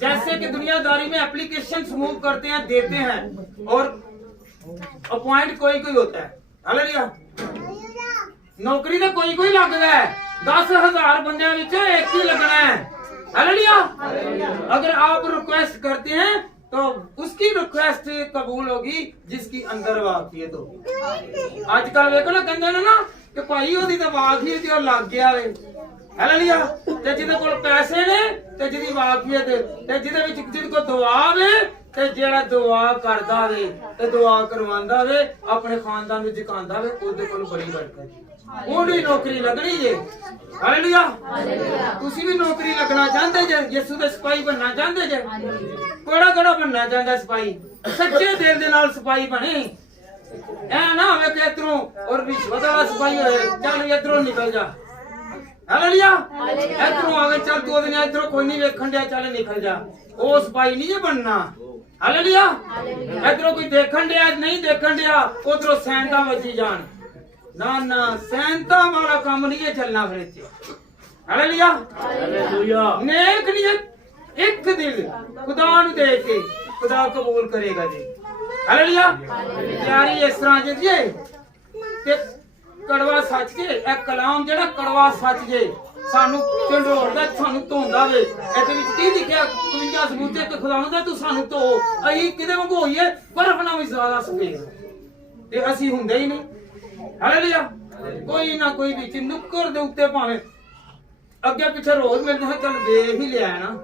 जैसे कि दुनियादारी में एप्लीकेशन मूव करते हैं, देते हैं, और अपॉइंट कोई कोई होता है। हालेलुया। नौकरी तो कोई कोई लग गया है, 10,000 बंदे विचों एक ही लगना है। हालेलुया। अगर आप रिक्वेस्ट करते हैं तो उसकी रिक्वेस्ट कबूल होगी जिसकी अंदर वाकफियत होगी। आजकल देखो ना, कहते हैं ना कि भाई ओदी तो वाकफियत और लग गया वे। हालेलुया। ते जिहदे कोल पैसे ने ते जिहदी वाकफियत ते जिहदे विच जिहदे कोल दुआ वे ते जेड़ा दुआ करदा वे ते दुआ करवांदा वे, अपने खानदान नूं जिकांदा वे, ओदे कोल बड़ी बरकत। ओदी नौकरी लगनी जे। हालेलुया। तुसी भी नौकरी लगना चाहते जे? यीशु दे सिपाही बनना चाहते जे? कोड़ा कोड़ा बनना चाहता सिपाही? सच्चे दिल दे नाल सिपाही बने, ऐ ना होवे कि इधरों और रिश्वत वाला सिपाही होए, चल इधरों निकल जा। हालेलुया। इधरों आगे चल, 2 दिन इधरों कोई नहीं वेखण दिया, चल निकल जा। ओ सिपाही नहीं है बनना। हालेलुया। इधरों कोई देखण दिया नहीं देखण दिया, उधरों सैनता वजी जान, ना ना सैनता वाला काम नहीं है चलना फिर इत्थे। हालेलुया। नेक नियत एक दिल खुदा नूं दे के खुदा कबूल करेगा जी। हालेलुया। प्यारी इस तरह जी ते कड़वा सच के एक कलाम जेड़ा कड़वा सच जे सानू ਝੰਡੋੜਦਾ, सानू ਧੋਂਦਾ ਵੇ। ਇਹਦੇ ਵਿੱਚ ਕੀ ਲਿਖਿਆ? 52 ਸਬੂਤ ਤੇ ਖੁਦਾਵੰਦ ਤੂੰ ਸਾਨੂੰ ਧੋ, ਅਸੀਂ ਕਿਤੇ ਵਾਂਗੂ ਹੋਈਏ ਬਰਫ਼ ਨਾਲ ਵੀ ਜ਼ਿਆਦਾ ਸਫੇਦ, ਤੇ ਅਸੀਂ ਹੁੰਦੇ ਹੀ ਨਹੀਂ। ਹਾਲੇਲੂਇਆ। ਕੋਈ ਨਾ ਕੋਈ ਵਿੱਚ ਨੁੱਕਰ ਦੇ ਉੱਤੇ ਭਾਵੇਂ ਅੱਗੇ ਪਿੱਛੇ ਰੋਜ਼ ਮਿਲਦੇ ਹਾਂ, ਚੱਲ ਵੇਖ ਹੀ ਲਿਆ ਨਾ,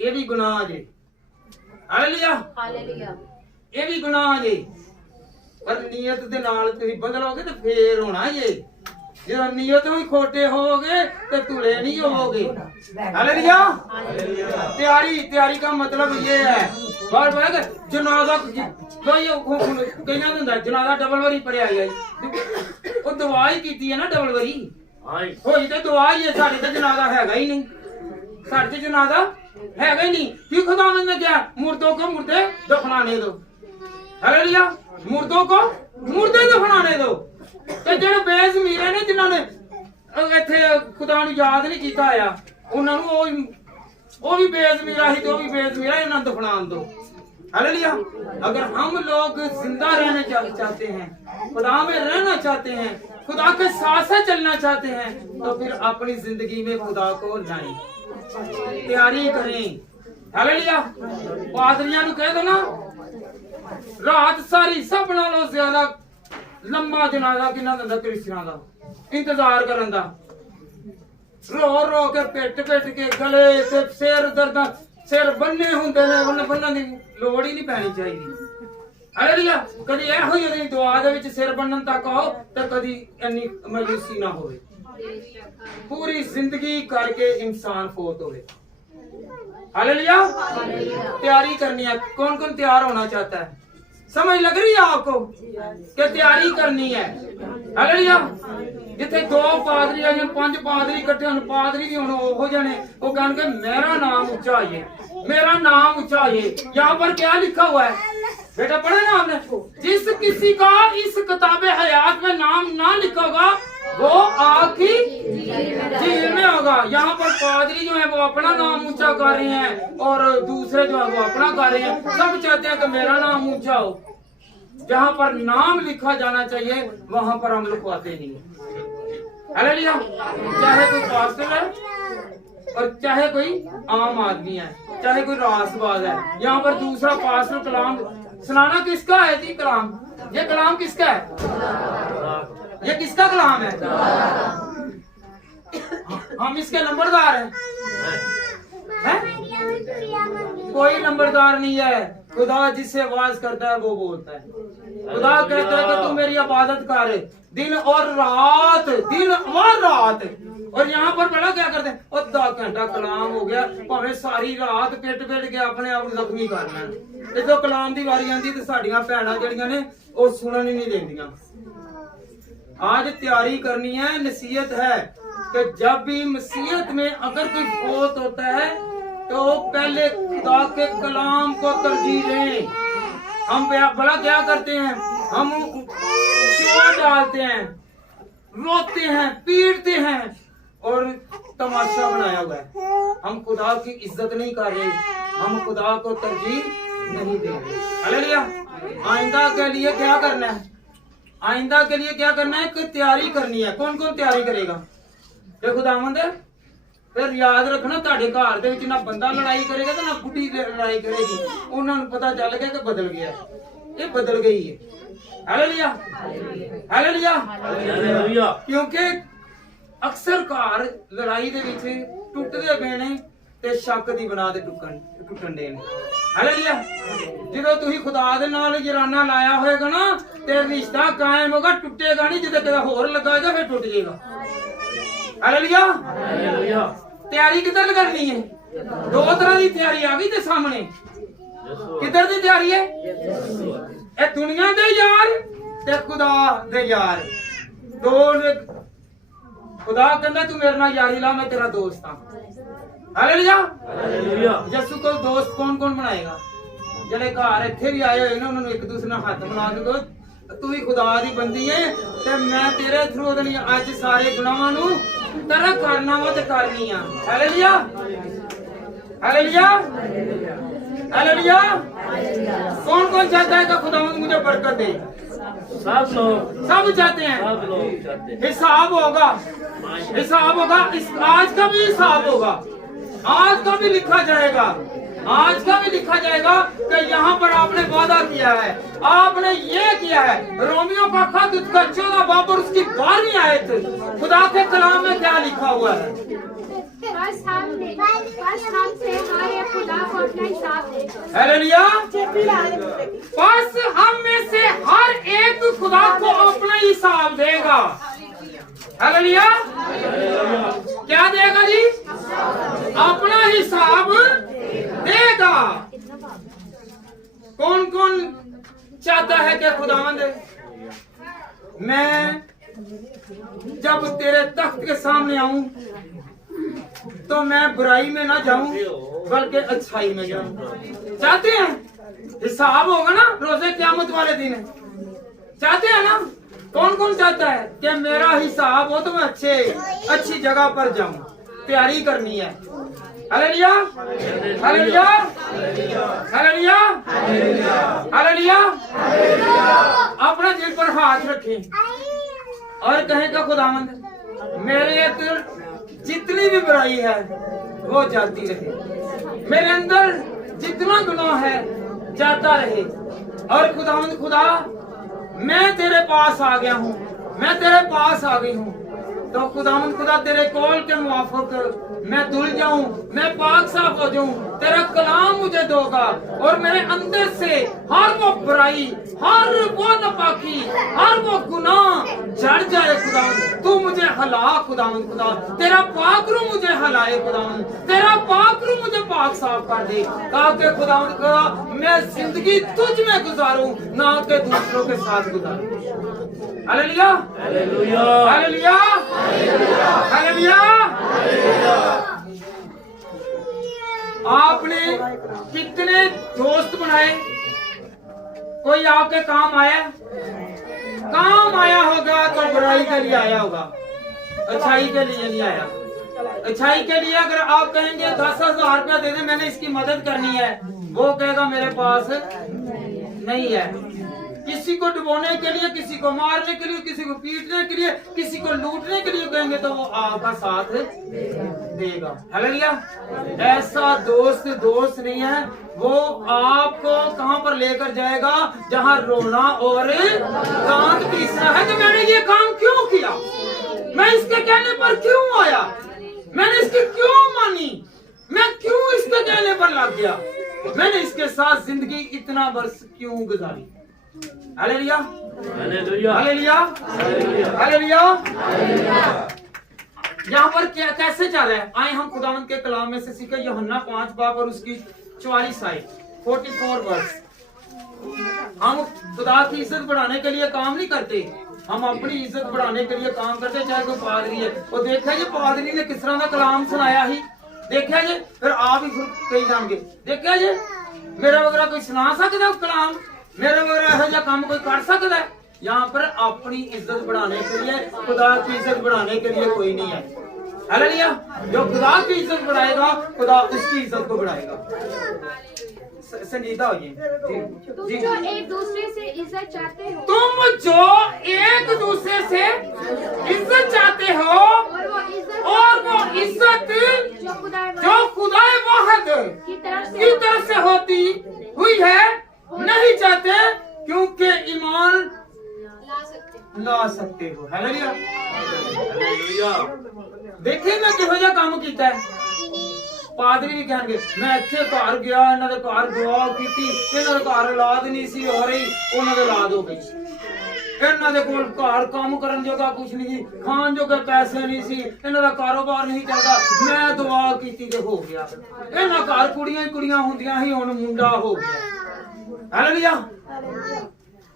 ਇਹ ਵੀ ਗੁਨਾਹ ਜੇ। Hallelujah, hallelujah. ਇਹ ਵੀ ਗੁਨਾਹ ਜੇ, ਪਰ ਨੀਅਤ ਦੇ ਨਾਲ ਤੁਸੀਂ ਬਦਲੋਗੇ ਤੇ ਫੇਰ ਹੋਣਾ ਜੇ। ਜਦੋਂ ਨੀਅਤ ਵੀ ਖੋਟੇ ਹੋਵੋਗੇ तो तुले नहीं होगे। हालेलुया। तैयारी का मतलब ये है, बार बार जनाजा जनाजा डबल वारी पढ़िया वो दुआ ही की है ना, डबल वारी होई तो दुआ ही है। साढ़े तो जनाजा हैगा ही नहीं, साढ़े तो जनाजा हैगा ही नहीं। कि खुदावंद ने क्या? मुर्दों को मुर्दे दफनाने दो। हालेलुया। मुर्दों को मुर्दे दफनाने दो। ਤੇ ਜਿਹੜੇ ਬੇਜ਼ਮੀਰ ਨੇ ਜਿਨ੍ਹਾਂ ਨੇ ਇੱਥੇ ਖੁਦਾ ਨੂੰ ਯਾਦ ਨਹੀਂ ਕੀਤਾ ਆ, ਉਹਨਾਂ ਨੂੰ ਉਹ ਵੀ बेजमीरा ही, तो भी बेजमीरा इन्हें दफनान दो। हालेलुया। अगर हम लोग जिंदा रहना चाहते हैं, खुदा में रहना चाहते हैं, खुदा के साथ साथ चलना चाहते हैं, तो फिर अपनी जिंदगी में खुदा को लाएं, तैयारी करें। हालेलुया। पादरियां नूं कह दो ना, रात सारी सब नालों ज्यादा लंबा जनाजा किन्ना दा क्रिश्चियनां दा इंतजार करन दा। रो रो के पिट पिट के गले ते सिर दर्द सिर बन्ने ਹੁੰਦੇ ਨੇ ਉਹਨੇ ਬੰਨਣ ਦੀ ਲੋੜ ਹੀ ਨਹੀਂ ਪੈਣੀ ਚਾਹੀਦੀ। ਹਾਲੇਲੂਇਆ। ਕਦੀ ਇਹੋ ਹੀ ਉਹਦੀ ਦੁਆ ਦੇ ਵਿੱਚ ਸਿਰ ਬੰਨਣ ਤੱਕ ਆਓ ਤੇ ਕਦੀ ਇੰਨੀ ਮਾਯੂਸੀ ਨਾ ਹੋਵੇ, पूरी जिंदगी करके इंसान फोत होवे। हालेलुया। तैयारी करनी है। कौन कौन तैयार होना चाहता है? समझ लग रही है आपको कि तैयारी करनी है? हालेलुया। जिथे 2 पादरी आए 5 पादरी इकट्ठे होने, पादरी भी होने ओहो जाने वो कहणगे मेरा नाम ऊंचा आइए, मेरा नाम ऊंचा आइए। यहाँ पर क्या लिखा हुआ है बेटा, पढ़े ना आपने? जिस किसी का इस किताबे हयात में नाम ना लिखा होगा वो आग की झील में होगा। यहाँ पर पादरी जो है वो अपना नाम ऊंचा कर रहे हैं और दूसरे जो है वो अपना कर रहे हैं। सब चाहते हैं कि मेरा नाम ऊंचा हो। जहाँ पर नाम लिखा जाना चाहिए वहां पर हम लिखवाते नहीं। हालेलुया। चाहे कोई पास्टर है और चाहे कोई आम आदमी है, चाहे कोई रासबाज है। यहाँ पर दूसरा पास्टर कलाम सुनाना किसका है जी? कलाम। ये कलाम किसका है? ये किसका कलाम है? हम इसके नंबरदार हैं? कोई नंबरदार नहीं है। खुदा जिससे आवाज करता है वो बोलता है। खुदा कहता है कि तू मेरी इबादत कर दिन और रात, दिन और रात। और यहाँ पर बड़ा क्या करते हैं, 10 घंटा कलाम हो गया, भावे सारी रात पिट पिट के अपने आप जख्मी करना। जो कलाम की वारी आती तो साड़ियां भैणां जड़ियां ने वो सुनन ही नहीं देंदियां। आज तैयारी करनी है, नसीहत है कि जब भी मसीहत में अगर कोई फौत होता है तो पहले खुदा के कलाम को तरजीह दें। हम बड़ा क्या करते हैं, हम शोर डालते हैं, रोते हैं, पीटते हैं और तमाशा बनाया हुआ है। हम खुदा की इज्जत नहीं कर रहे, हम खुदा को तरजीह नहीं दे रहे। हालेलुया। आइंदा के लिए क्या करना है? आइंदा के लिए क्या करना है? कि तैयारी करनी है। कौन कौन तैयारी करेगा? ते खुदावंद फिर याद रखना, ਤੁਹਾਡੇ ਘਰ ਦੇ ਵਿੱਚ ਨਾ ਬੰਦਾ ਲੜਾਈ ਕਰੇਗਾ ਤੇ ਨਾ ਬੁੱਢੀ ਲੜਾਈ ਕਰੇਗੀ। ਉਹਨਾਂ ਨੂੰ ਪਤਾ ਚੱਲ ਗਿਆ ਕਿ ਬਦਲ ਗਿਆ, ਇਹ ਬਦਲ ਗਈ ਹੈ। ਹਾਲੇਲੂया। ਹਾਲੇਲੂया। ਹਾਲੇਲੂया। क्योंकि ਅਕਸਰ ਘਰ ਲੜਾਈ ਦੇ ਵਿੱਚ ਟੁੱਟਦੇ ਪਏ ਨੇ ਤੇ ਸ਼ੱਕ ਦੀ ਬਣਾ ਦੇ ਟੁੱਟਣ ਦੇ ਨੇ। ਹਾਲੇਲੂਇਆ। ਜਦੋਂ ਤੁਸੀਂ ਖੁਦਾ ਦੇ ਨਾਲ ਯਰਾਨਾ ਲਾਇਆ ਹੋਏਗਾ ਨਾ ਤੇ ਰਿਸ਼ਤਾ ਕਾਇਮ ਹੋਗਾ, ਟੁੱਟੇਗਾ ਨਹੀਂ। ਜਦੋਂ ਕਿਤੇ ਹੋਰ लगाएगा फिर टूट जाएगा। हालेलुया। हालेलुया। तैयारी किधर करनी है? 2 तरह की तैयारी आ गई ते सामने। किधर दी तैयारी है? ए दुनिया दे यार ते खुदा दे यार। दो ने खुदा कहंदा तू मेरे नाल यारी ला, मैं तेरा दोस्त हां। हालेलुया। हालेलुया। यसु को दोस्त कौन कौन बनाएगा? ਜਿਹੜੇ ਘਰ ਇੱਥੇ ਵੀ ਆਏ ਹੋਏ ਨੇ ਉਹਨਾਂ ਨੂੰ ਇੱਕ ਦੂਸਰੇ ਨਾਲ ਹੱਥ ਮਿਲਾ ਕੇ ਕਹੋ ਤੂੰ ਹੀ ਖੁਦਾ ਦੀ ਬੰਦੀ ਹੈ ਤੇ ਮੈਂ ਤੇਰੇ ਥਰੂ ਦੇ ਲਈ ਅੱਜ ਸਾਰੇ ਗੁਨਾਹਾਂ ਨੂੰ ਤਰਕ ਕਰਨਾ ਵਾ ਤੇ ਕਰਨੀ ਆ। ਹਾਲੇਲੂਇਆ। हालेलुया। हालेलुया। कौन कौन चाहता है कि खुदावंद मुझे बरकत दे? सब लोग, सब चाहते हैं। सब लोग चाहते हैं। हिसाब होगा, हिसाब होगा। आज का भी हिसाब होगा, आज का भी लिखा जाएगा, आज का भी लिखा जाएगा कि यहाँ पर आपने वादा किया है, आपने ये किया है। रोमियो का खत उसका 14 बाब और उसकी 12वीं आयत, खुदा के कलाम में क्या लिखा हुआ है? बस हमसे हमारे खुदा को अपना हिसाब देगा। हालेलुया। बस हम में से हर एक खुदा को अपना हिसाब देगा। हालेलुया। क्या देगा जी? अपना हिसाब देगा। कौन कौन चाहता है कि खुदावंद मैं जब तेरे तख्त के सामने आऊं तो मैं बुराई में ना जाऊं बल्कि अच्छाई में जाऊं? चाहते हैं? हिसाब होगा ना रोजे क़यामत वाले दिन, चाहते हैं ना? कौन कौन चाहता है कि मेरा हिसाब हो तो मैं अच्छी जगह पर जाऊं? तैयारी करनी है। हालेलुया। हालेलुया। हालेलुया। हालेलुया। अपने दिल पर हाथ रखें और कहें कि खुदावंद मेरे अंदर जितनी भी बुराई है वो जाती रहे, मेरे अंदर जितना गुनाह है जाता रहे। और खुदावंद खुदा मैं तेरे पास आ गया हूँ, मैं तेरे पास आ गई हूँ। तो खुदा तेरे कौल के मुआफिक मैं धुल जाऊं, मैं पाक साफ हो जाऊं, तेरा कलाम मुझे दोगा और मेरे अंदर से हर वो बुराई, हर वो नापाकी, हर वो गुनाह झड़ जाए खुदावंद। तू मुझे हला खुदावंद, खुदा तेरा पाक रूह मुझे हलाए खुदावंद, तेरा पाक रूह मुझे पाक साफ कर दे, ताकि खुदावंद खुदा मैं जिंदगी तुझ में गुजारूं, ना कि दूसरों के साथ गुजारूं। Hallelujah, hallelujah, hallelujah, hallelujah. आपने कितने दोस्त बनाए? कोई आपके काम आया? काम आया होगा तो बुराई के लिए आया होगा, अच्छाई के लिए नहीं आया। अच्छाई के लिए अगर आप कहेंगे 10,000 रुपया दे दे, मैंने इसकी मदद करनी है, वो कहेगा मेरे पास नहीं है। किसी को डुबोने के लिए, किसी को मारने के लिए, किसी को पीटने के लिए, किसी को लूटने के लिए कहेंगे तो वो आपका साथ देगा। हालेलुया। ऐसा दोस्त नहीं है, वो आपको कहां पर लेकर जाएगा? जहां रोना और दांत पीसना है। तो मैंने ये काम क्यों किया? मैं इसके कहने पर क्यों आया? मैंने इसकी क्यों मानी? मैं क्यों इसके कहने पर लग गया? मैंने इसके साथ जिंदगी इतना वर्ष क्यों गुजारी? Hallelujah, hallelujah, hallelujah, hallelujah. यहाँ पर क्या कैसे चल रहा है? आए हम खुदावंद के कलाम में से सीखे। यूहन्ना 5 बाब और उसकी 44 आयत 44 वर्ष। हम खुदा की इज्जत बढ़ाने के लिए काम नहीं करते, हम अपनी इज्जत बढ़ाने के लिए काम करते। चाहे कोई पादरी है, वो देखा जी पादरी ने किस तरह का कलाम सुनाया ही, देखा जी, फिर आप ही कही जाएंगे देखा जी मेरा वगैरह कोई सुना सकता है कलाम, मेरे वगैरह ऐसा काम कोई कर सकता है? यहाँ पर अपनी इज्जत बढ़ाने के लिए, खुदा की इज्जत बढ़ाने के लिए कोई नहीं है। हालेलुया। जो खुदा की इज्जत बढ़ाएगा, खुदा उसकी इज्जत को बढ़ाएगा। संजीदा हो तुम जी, जो एक दूसरे से इज्जत चाहते हो, तुम जो एक दूसरे से इज्जत चाहते हो और वो इज्जत जो खुदा वाहिद की तरफ से होती हुई है नहीं चाहते, क्योंकि ईमान ला सकते हो। Hallelujah, hallelujah. देखिए मैं किहो जिहा काम कीता है। पादरी भी कहेंगे मैं ਇੱਥੇ ਘਰ ਗਿਆ, ਇਹਨਾਂ ਦੇ ਘਰ ਦੁਆ ਕੀਤੀ, ਇਹਨਾਂ ਦੇ ਘਰ ਔਲਾਦ ਨਹੀਂ ਸੀ ਹੋ ਰਹੀ, ਉਹਨਾਂ ਦੇ ਔਲਾਦ ਹੋ ਗਈ। ਇਹਨਾਂ ਦੇ ਕੋਲ ਘਰ ਕੰਮ ਕਰਨ ਜੋਗਾ ਕੁਝ ਨਹੀਂ, ਖਾਣ ਜੋਗਾ ਪੈਸੇ ਨਹੀਂ ਸੀ, ਇਹਨਾਂ ਦਾ ਕਾਰੋਬਾਰ ਨਹੀਂ ਚੱਲਦਾ, ਮੈਂ ਦੁਆ ਕੀਤੀ ਤੇ ਹੋ ਗਿਆ। ਇਹਨਾਂ ਘਰ ਕੁੜੀਆਂ ਹੀ ਕੁੜੀਆਂ ਹੁੰਦੀਆਂ ਸੀ, ਹੁਣ ਮੁੰਡਾ ਹੋ ਗਿਆ। हालेलुया।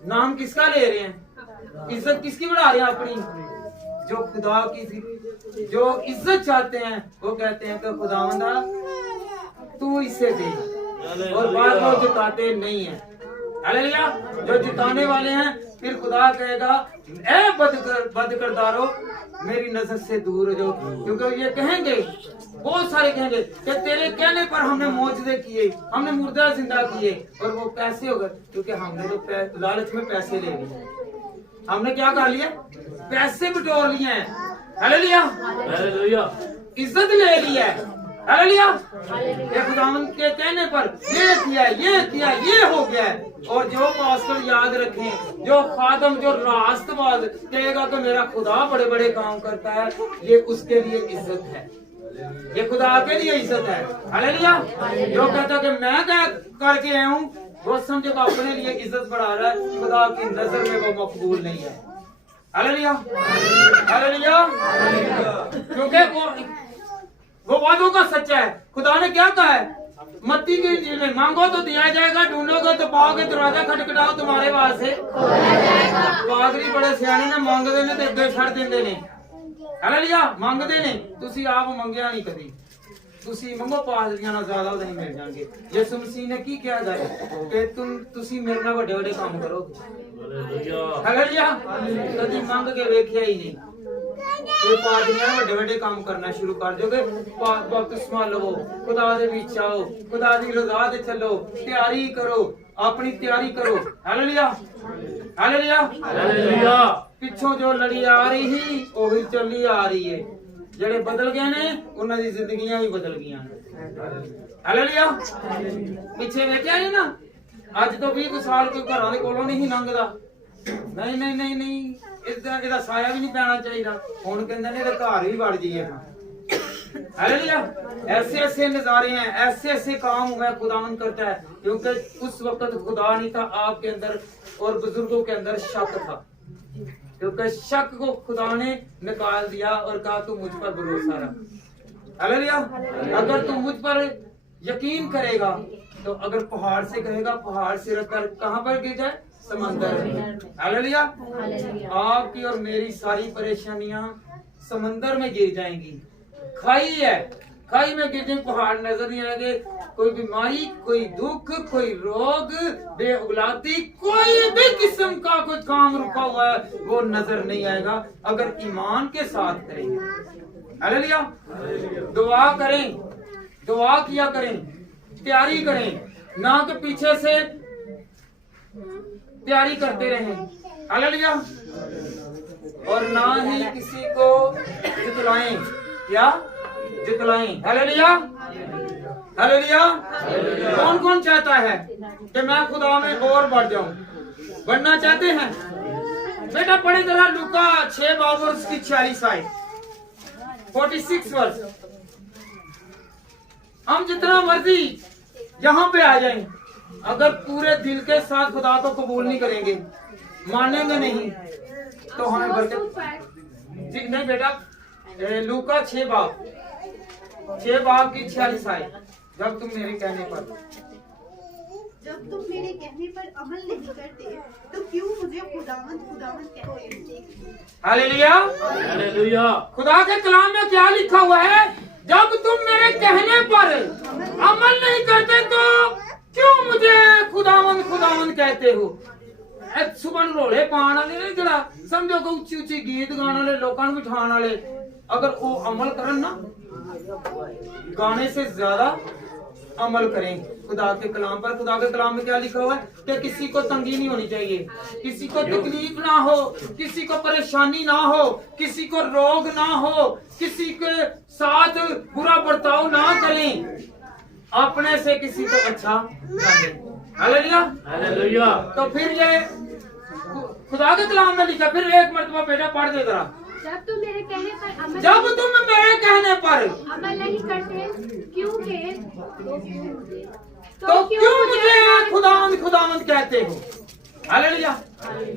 नाम किसका ले रहे हैं? इज्जत किसकी बढ़ा रहे हैं? अपनी। जो खुदा की जो इज्जत चाहते हैं वो कहते हैं कि खुदावंदा तू इसे दे, और बाद में जिताते नहीं है। हालेलुया। जो जिताने वाले हैं फिर खुदा कहेगा ए बदकिरदारो मेरी नजर से दूर हो जाओ, क्योंकि ये कहेंगे, बहुत सारे कहेंगे कि तेरे कहने पर हमने मौजदे किए, हमने मुर्दा जिंदा किए, और वो पैसे हो गए, क्योंकि हमने तो लालच में पैसे ले लिए। हमने क्या कर लिया? पैसे बटोर लिए हैं। Hallelujah, hallelujah. इज्जत ले ली है। हालेलुया। ये खुदावंद के कहने पर ये किया, ये हो गया है। और जो पास्टर याद रखें, जो खादम, जो रास्तबाज कहेगा कि मेरा खुदा बड़े बड़े काम करता है, ये उसके लिए इज्जत है, ये खुदा के लिए इज्जत है। हालेलुया। जो कहता कि मैं क्या करके आया हूँ, वो समझो अपने लिए इज्जत बढ़ा रहा है, खुदा की नजर में वो मकबूल नहीं है। Hallelujah, hallelujah. क्योंकि वो वादों का सच्चा है। खुदा ने क्या कहा है मत्ती की इंजील में, मांगो तो दिया जाएगा, ढूंढोगे तो पाओगे, दरवाजा खटखटाओ तुम्हारे वास्ते पादरी बड़े सियाने ने मंगदे ने ते अगे छड़ देंदे ने। हालेलुया। मंगदे ने, तुसी आप मंगिया नहीं कदी, तुसी मंगो पादरियां नाल ज्यादा नहीं मिल जाएंगे। यीशु मसीह ने की कहा है कि तुसी मेरे नाल बड़े बड़े काम करोगे। हालेलुया। कदी मंग के वेखिया ही नहीं, ये पादरियां बड़े बड़े काम करना शुरू कर दोगे। बपतिस्मा लो, खुदा दे विच आओ, खुदा दी रज़ा ते चलो, तैयारी करो, अपनी तैयारी करो। Hallelujah, hallelujah, hallelujah. पिछों जो लड़ी आ रही ही ओही चली आ रही है, जेड़े बदल गए ने उन्हां दी जिंदगियां भी बदल गईयां। हालेलुया। पिछे वेखिया नहीं ना, अज तो 20 साल कोई घरां दे कोलों नहीं लंघदा। नहीं नहीं नहीं नहीं, ਇਹਦਾ ਸਾਇਆ ਵੀ ਨਹੀਂ ਪੈਣਾ ਚਾਹੀਦਾ। ਹੁਣ ਕਹਿੰਦੇ ਨੇ ਇਹਦੇ ਘਰ ਵੀ ਵੜ ਜਾਈਏ। हालेलुया। ऐसे ऐसे नजारे हैं, ऐसे ऐसे काम हुए खुदावन करता है, क्योंकि उस वक्त खुदा नहीं था, आपके अंदर और बुजुर्गों के अंदर शक था, क्योंकि शक को खुदा ने निकाल दिया और कहा तू मुझ पर भरोसा रख। हालेलुया। अगर तू मुझ पर यकीन करेगा तो अगर पहाड़ से कहेगा, पहाड़ से रखकर कहां पर गिर जाए? समंदर में। हालेलुया। आपकी और मेरी सारी परेशानियां समंदर में गिर जाएंगी। खाई है, खाई में गिर जाए, पहाड़ नजर नहीं आएंगे। कोई बीमारी, कोई दुख, कोई रोग, बेऔलादी, कोई भी किस्म का कोई काम रुका हुआ है वो नजर नहीं आएगा अगर ईमान के साथ करेंगे। हालेलुया। दुआ करें, दुआ किया करें, तैयारी करें, ना कि पीछे से तैयारी करते रहें। हालेलुया। और ना ही किसी को जितलाएं, क्या जितलाएं। हालेलुया। हालेलुया। कौन कौन चाहता है कि मैं खुदा में और बढ़ जाऊं? बढ़ना चाहते हैं? बेटा पढ़े जरा लूका 6 बाब और उसकी 46 आयत, 46 वर्ष। हम जितना मर्जी यहाँ पे आ जाएं, अगर पूरे दिल के साथ खुदा को कबूल नहीं करेंगे, मानेंगे नहीं, तो हमें बरकत जी नहीं। बेटा लूका 6 बाब की 46 आयत, जब तुम मेरे कहने पर, जब तुम मेरे कहने पर अमल नहीं करते तो क्यों मुझे खुदावंद खुदावंद कहते हो? हालेलुया। हालेलुया। खुदा के कलाम में क्या लिखा हुआ है? जब तुम मेरे कहने पर अमल नहीं करते तो क्यों मुझे खुदावंद खुदावंद कहते हो? सुबह रोले पाने वाले नहीं, जरा समझो कि उच्ची उच्ची गीत गाने वाले, लोगों को बिठाने वाले, अगर वो अमल करन ना, गाने से ज्यादा अमल करें खुदा के कलाम पर। खुदा के कलाम में क्या लिखा हुआ है कि किसी को तंगी नहीं होनी चाहिए, किसी को तकलीफ ना हो, किसी को परेशानी ना हो, किसी को रोग ना हो, किसी के साथ बुरा बर्ताव ना करें, अपने से किसी को अच्छा जाने। हालेलुया। हालेलुया। तो फिर ये खुदा के कलाम में लिखा, फिर एक मरतबा बेटा पढ़ दे जरा। जब तुम मेरे कहने पर अमल जब तुम मेरे कहने पर अमल नहीं करते क्योंकि तो क्यों मुझे खुदावंद खुदावंद कहते हो? हालेलुया।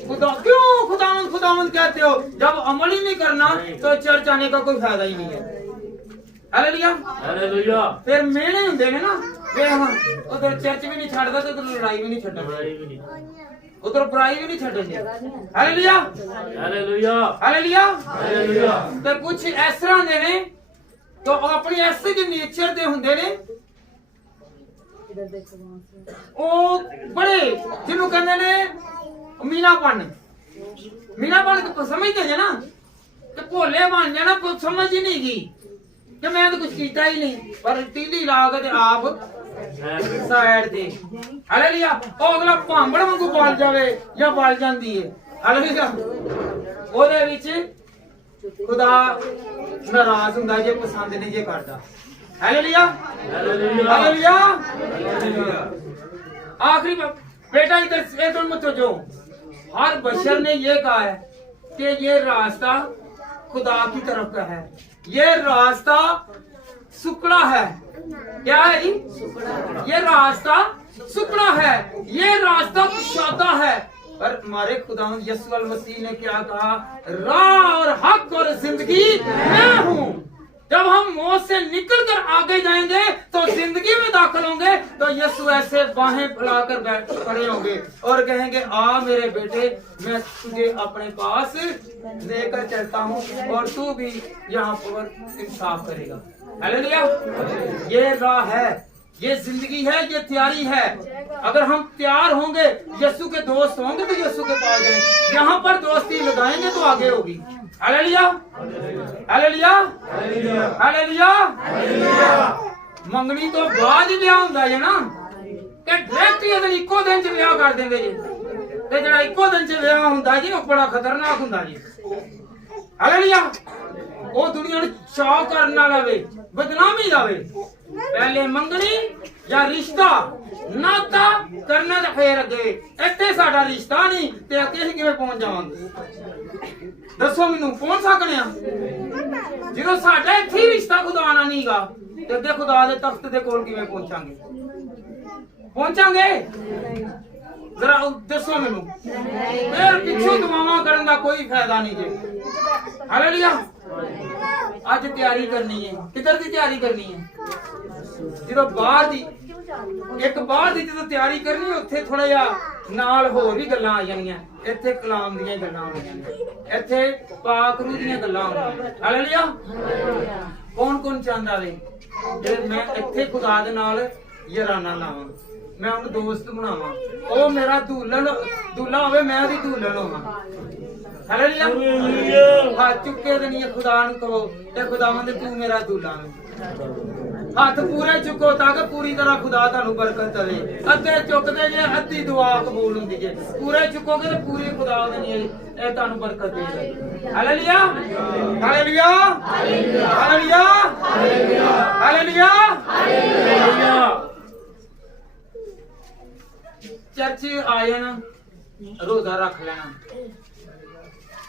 खुदा क्यों खुदावंद खुदावंद कहते हो? जब अमल ही नहीं करना तो चर्च आने का कोई फायदा ही नहीं है। हालेलुया। हालेलुया। फिर मेरे होंगे ने ना, वे हाँ उधर चर्च भी नहीं छड़ता तो उधर लड़ाई भी नहीं छड़ता, उधर बुराई भी नहीं छड़ेंगे। हालेलुया। हालेलुया। हालेलुया। हालेलुया। तो कुछ इस तरह दे ने तो अपनी ऐसे जो नेचर दे हुंदे ने, ਉਹ बड़े जिन्हों कहते ने मीनापन, मीनापन तो समझते जे ना, कि भोले बन जाना, कुछ समझ ही नहीं गई कि मैं तो कुछ किया ही नहीं, पर तीली ला के आप साइड दे। हालेलुया। ਉਹ ਅਗਲਾ ਭਾਂਬੜ ਵਾਂਗੂ ਬਲ ਜਾਵੇ ਜਾਂ ਬਲ ਜਾਂਦੀ ਹੈ। ਹਾਲੇਲੂਇਆ। ਉਹਦੇ ਵਿੱਚ खुदा नाराज ਹੁੰਦਾ ਜੇ ਪਸੰਦ ਨਹੀਂ ਜੇ ਕਰਦਾ। हालेलुया। हालेलुया। आखिरी बेटा इधर मत जो, हर बशर ने ये कहा है कि ये रास्ता खुदा की तरफ का है, ये रास्ता सुकड़ा है। क्या है जी? ये रास्ता सुकड़ा है, ये रास्ता कुशादा है। पर हमारे खुदावंद यीशु मसीह ने क्या कहा? राह और हक और जिंदगी मैं हूँ। जब हम मौत से निकलकर आगे जाएंगे तो जिंदगी में दाखिल होंगे, तो यीशु ऐसे बाहें फैलाकर खड़े होंगे और कहेंगे आ मेरे बेटे, मैं तुझे अपने पास लेकर चलता हूँ और तू भी यहाँ पर इंसाफ करेगा। हालेलुया। ये राह है, ये जिंदगी है, ये तैयारी है। अगर हम तैयार होंगे, यीशु के दोस्त होंगे तो यीशु के पास जाएंगे, यहाँ पर दोस्ती लगाएंगे तो आगे होगी। हालेलुया। हालेलुया। हालेलुया। मंगनी तो बाद ही ब्याह ਹੁੰਦਾ ਹੈ ਨਾ, ਕਿ ਡਾਇਰੈਕਟ ਹੀ ਇੱਕੋ ਦਿਨ ਚ ਵਿਆਹ ਕਰ ਦਿੰਦੇ ਜੀ, ਤੇ ਜਿਹੜਾ ਇੱਕੋ ਦਿਨ ਚ ਵਿਆਹ ਹੁੰਦਾ ਜੀ ਉਹ ਬੜਾ ਖਤਰਨਾਕ ਹੁੰਦਾ ਜੀ। ਹਾਲੇਲੂਇਆ। ਉਹ ਦੁਨੀਆ ਨੂੰ ਚਾਅ ਕਰਨ ਵਾਲਾ ਵੇ, ਬਦਨਾਮੀ ਦਾ ਵੇ। ਪਹਿਲੇ ਮੰਗਣੀ ਜਾਂ ਰਿਸ਼ਤਾ ਨਾਤਾ ਕਰਨਾ ਤੇ ਫੇਰ ਅੱਗੇ। ਇੱਥੇ ਸਾਡਾ ਰਿਸ਼ਤਾ ਨਹੀਂ ਤੇ ਅੱਗੇ ਅਸੀਂ ਕਿਵੇਂ ਪਹੁੰਚ ਜਾਵਾਂਗੇ? ਦੱਸੋ ਮੈਨੂੰ, ਪਹੁੰਚ ਸਕਣੇ ਆ? ਜਦੋਂ ਸਾਡਾ ਇੱਥੇ ਹੀ ਰਿਸ਼ਤਾ ਖੁਦਾ ਨਾਲ ਨਹੀਂਗਾ ਤੇ ਅੱਗੇ ਖੁਦਾ ਦੇ ਤਖਤ ਦੇ ਕੋਲ ਕਿਵੇਂ ਪਹੁੰਚਾਂਗੇ? ਪਹੁੰਚਾਂਗੇ? ਜ਼ਰਾ ਦੱਸੋ ਮੈਨੂੰ। ਫਿਰ ਪਿੱਛੋਂ ਦੁਆਵਾਂ ਕਰਨ ਦਾ ਕੋਈ ਫਾਇਦਾ ਨਹੀਂ ਜੇ। ਹਾਲੇਲੂਇਆ। ਅੱਜ ਤਿਆਰੀ ਕਰਨੀ ਹੈ। ਕਿੱਧਰ ਦੀ ਤਿਆਰੀ ਕਰਨੀ ਹੈ? ਜਦੋਂ ਬਾਹਰ ਦੀ ਜਦੋਂ ਤਿਆਰੀ ਕਰਨੀ, ਉੱਥੇ ਥੋੜਾ ਜਿਹਾ ਨਾਲ ਹੋਰ ਵੀ ਗੱਲਾਂ ਆ ਜਾਣੀਆਂ। ਇੱਥੇ ਕਲਾਮ ਦੀਆਂ ਗੱਲਾਂ ਆਉਣੀਆਂ, ਇੱਥੇ ਪਾਕ ਰੂਹ ਦੀਆਂ ਗੱਲਾਂ ਆਉਣੀਆਂ। ਹਾਲੇਲੂਇਆ। ਕੌਣ ਕੌਣ ਚਾਹੁੰਦਾ ਵੇ ਜੇ ਮੈਂ ਇੱਥੇ ਖੁਦਾ ਦੇ ਨਾਲ ਯਾਰਾਨਾ ਲਾਵਾਂ, ਮੈਂ ਉਹਨੂੰ ਦੋਸਤ ਬਣਾਵਾਂ, ਉਹ ਮੇਰਾ ਦੂਲਾ ਹੋਵੇ, ਮੈਂ ਉਹਦੀ ਦੁਲਹਨ ਹੋਵਾਂ? ਹਾਲੇਲੂਇਆ। ਹੱਥ ਚੁੱਕੇ ਤੇ ਨਹੀਂ ਖੁਦਾ ਨੂੰ ਕਹੋ ਤੇ ਖੁਦਾਵੰਦ ਤੂੰ ਮੇਰਾ ਦੂਲਾ ਵੇ। ਹੱਥ ਪੂਰੇ ਚੁੱਕੋ ਤਾਂ ਕਿ ਪੂਰੀ ਤਰ੍ਹਾਂ ਖੁਦਾ ਤੁਹਾਨੂੰ ਬਰਕਤ ਦੇਵੇ। ਅੱਧੇ ਚੁੱਕਦੇ ਜੇ ਅੱਧੀ ਦੁਆ ਕਬੂਲ ਹੁੰਦੀ ਜੇ। ਪੂਰੇ ਚੁੱਕੋਗੇ ਤੇ ਪੂਰੀ ਖੁਦਾ ਦੇ ਇਹ ਤੁਹਾਨੂੰ ਬਰਕਤ ਦੇਵੇ। Hallelujah. Hallelujah. Hallelujah. Hallelujah. Hallelujah. Church ਆ ਜਾਣਾ, ਰੋਜ਼ਾ ਰੱਖ ਲੈਣਾ,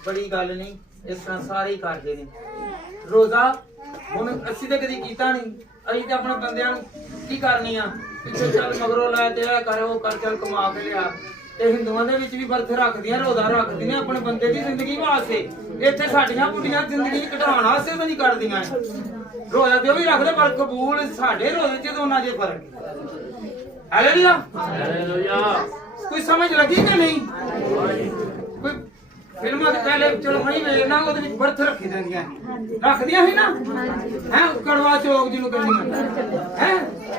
ਬੜੀ ਗੱਲ ਨਹੀਂ। ਇਸ ਤਰ੍ਹਾਂ ਸਾਰੇ ਹੀ ਕਰਦੇ ਨੇ ਰੋਜ਼ਾ। ਹੁਣ ਅਸੀਂ ਤਾਂ ਕਦੀ ਕੀਤਾ ਨਹੀਂ। ਅਸੀਂ ਤੇ ਆਪਣੇ ਬੰਦਿਆਂ ਨੂੰ ਕੀ ਕਰਨੀ ਆ, ਪਿੱਛੇ ਚੱਲ ਮਗਰੋਂ ਲੈ ਤੇ ਇਹ ਕਰ ਉਹ ਕਰ, ਚੱਲ ਕਮਾ ਕੇ ਲਿਆ। ਤੇ ਹਿੰਦੂਆਂ ਦੇ ਵਿੱਚ ਵੀ ਵਰਤ ਰੱਖਦੀਆਂ, ਰੋਜ਼ਾ ਰੱਖਦੀਆਂ ਆਪਣੇ ਬੰਦੇ ਦੀ ਜ਼ਿੰਦਗੀ ਵਾਸਤੇ। ਇੱਥੇ ਸਾਡੀਆਂ ਬੁੱਢੀਆਂ ਜ਼ਿੰਦਗੀ ਘਟਾਉਣ ਵਾਸਤੇ ਤਾਂ ਨਹੀਂ ਕਰਦੀਆਂ। ਰੋਜ਼ਾ ਤੇ ਉਹ ਵੀ ਰੱਖਦੇ, ਪਰ ਕਬੂਲ ਸਾਡੇ ਰੋਜ਼ੇ ਚ ਦੋਨਾਂ ਜੇ ਫਰਕ। ਹਾਲੇਲੂਇਆ। ਹਾਲੇਲੂਇਆ। ਕੋਈ ਸਮਝ ਲੱਗੀ ਕਿ ਨਹੀਂ? ਕੋਈ ਫਿਲਮਾਂ ਦੇ ਪਹਿਲੇ ਚਲੋ ਨਹੀਂ ਵੇਖਣਾ, ਉਹਦੇ ਵਿੱਚ ਵਰਤ ਰੱਖੀ ਜਾਂਦੀਆਂ, ਰੱਖਦੀਆਂ ਸੀ ਨਾ ਹੈ। ਕੜਵਾ ਚੌਕ ਜਿਹਨੂੰ ਕਹਿੰਦੀਆਂ ਹੈ,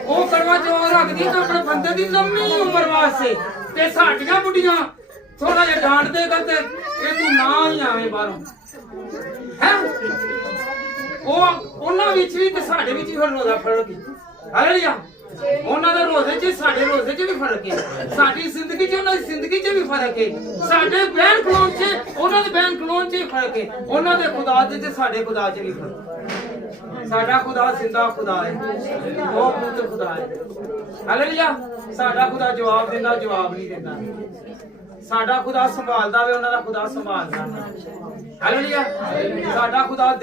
ਉਹ ਕੜਵਾ ਚੌਕ ਰੱਖਦੀ ਤਾਂ ਆਪਣੇ ਬੰਦੇ ਦੀ ਲੰਮੀ ਉਮਰ ਵਾਸਤੇ। ਤੇ ਸਾਡੀਆਂ ਬੁੱਢੀਆਂ ਥੋੜਾ ਜਿਹਾ ਡਾਂਟ ਦੇਗਾ ਤੇ ਇਹ ਤੂੰ ਨਾ ਹੀ ਆਵੇਂ ਬਾਹਰੋਂ ਹੈ। ਉਹਨਾਂ ਵਿੱਚ ਵੀ ਤੇ ਸਾਡੇ ਵਿੱਚ ਵੀ ਫਿਰ ਰੋਜ਼ਾ ਫਰਕ ਹੈ। ਹਾਲੇਲੂਇਆ। ਉਹਨਾਂ ਦੇ ਰੋਜ਼ੇ 'ਚ ਸਾਡੇ ਰੋਜ਼ੇ 'ਚ ਵੀ ਫਰਕ ਹੈ। ਸਾਡੀ ਜ਼ਿੰਦਗੀ 'ਚ ਉਹਨਾਂ ਦੀ ਜ਼ਿੰਦਗੀ 'ਚ ਵੀ ਫਰਕ ਹੈ। ਸਾਡੇ ਬਹਿਨ ਖਲੋਣ 'ਚ ਉਹਨਾਂ ਦੇ ਬਹਿਨ ਖਲੋਣ 'ਚ ਵੀ ਫਰਕ ਹੈ। ਉਹਨਾਂ ਦੇ ਖੁਦਾ ਦੇ 'ਚ ਸਾਡੇ ਖੁਦਾ 'ਚ ਵੀ ਫਰਕ ਹੈ। ਸਾਡਾ ਖੁਦਾ ਜ਼ਿੰਦਾ ਖੁਦਾ ਹੈ, ਉਹ ਪੁੱਤ ਖੁਦਾ ਹੈ। ਹਾਲੇਲੂਇਆ। ਸਾਡਾ ਖੁਦਾ ਜਵਾਬ ਦਿੰਦਾ, ਜਵਾਬ ਨਹੀਂ ਦਿੰਦਾ। ਸਾਡਾ ਖੁਦਾ ਸੰਭਾਲਦਾ ਵੇ, ਉਹਨਾਂ ਦਾ ਖੁਦਾ ਸੰਭਾਲਦਾ। ਹਾਲੇਲੂਇਆ। ਸਾਡਾ ਖੁਦਾ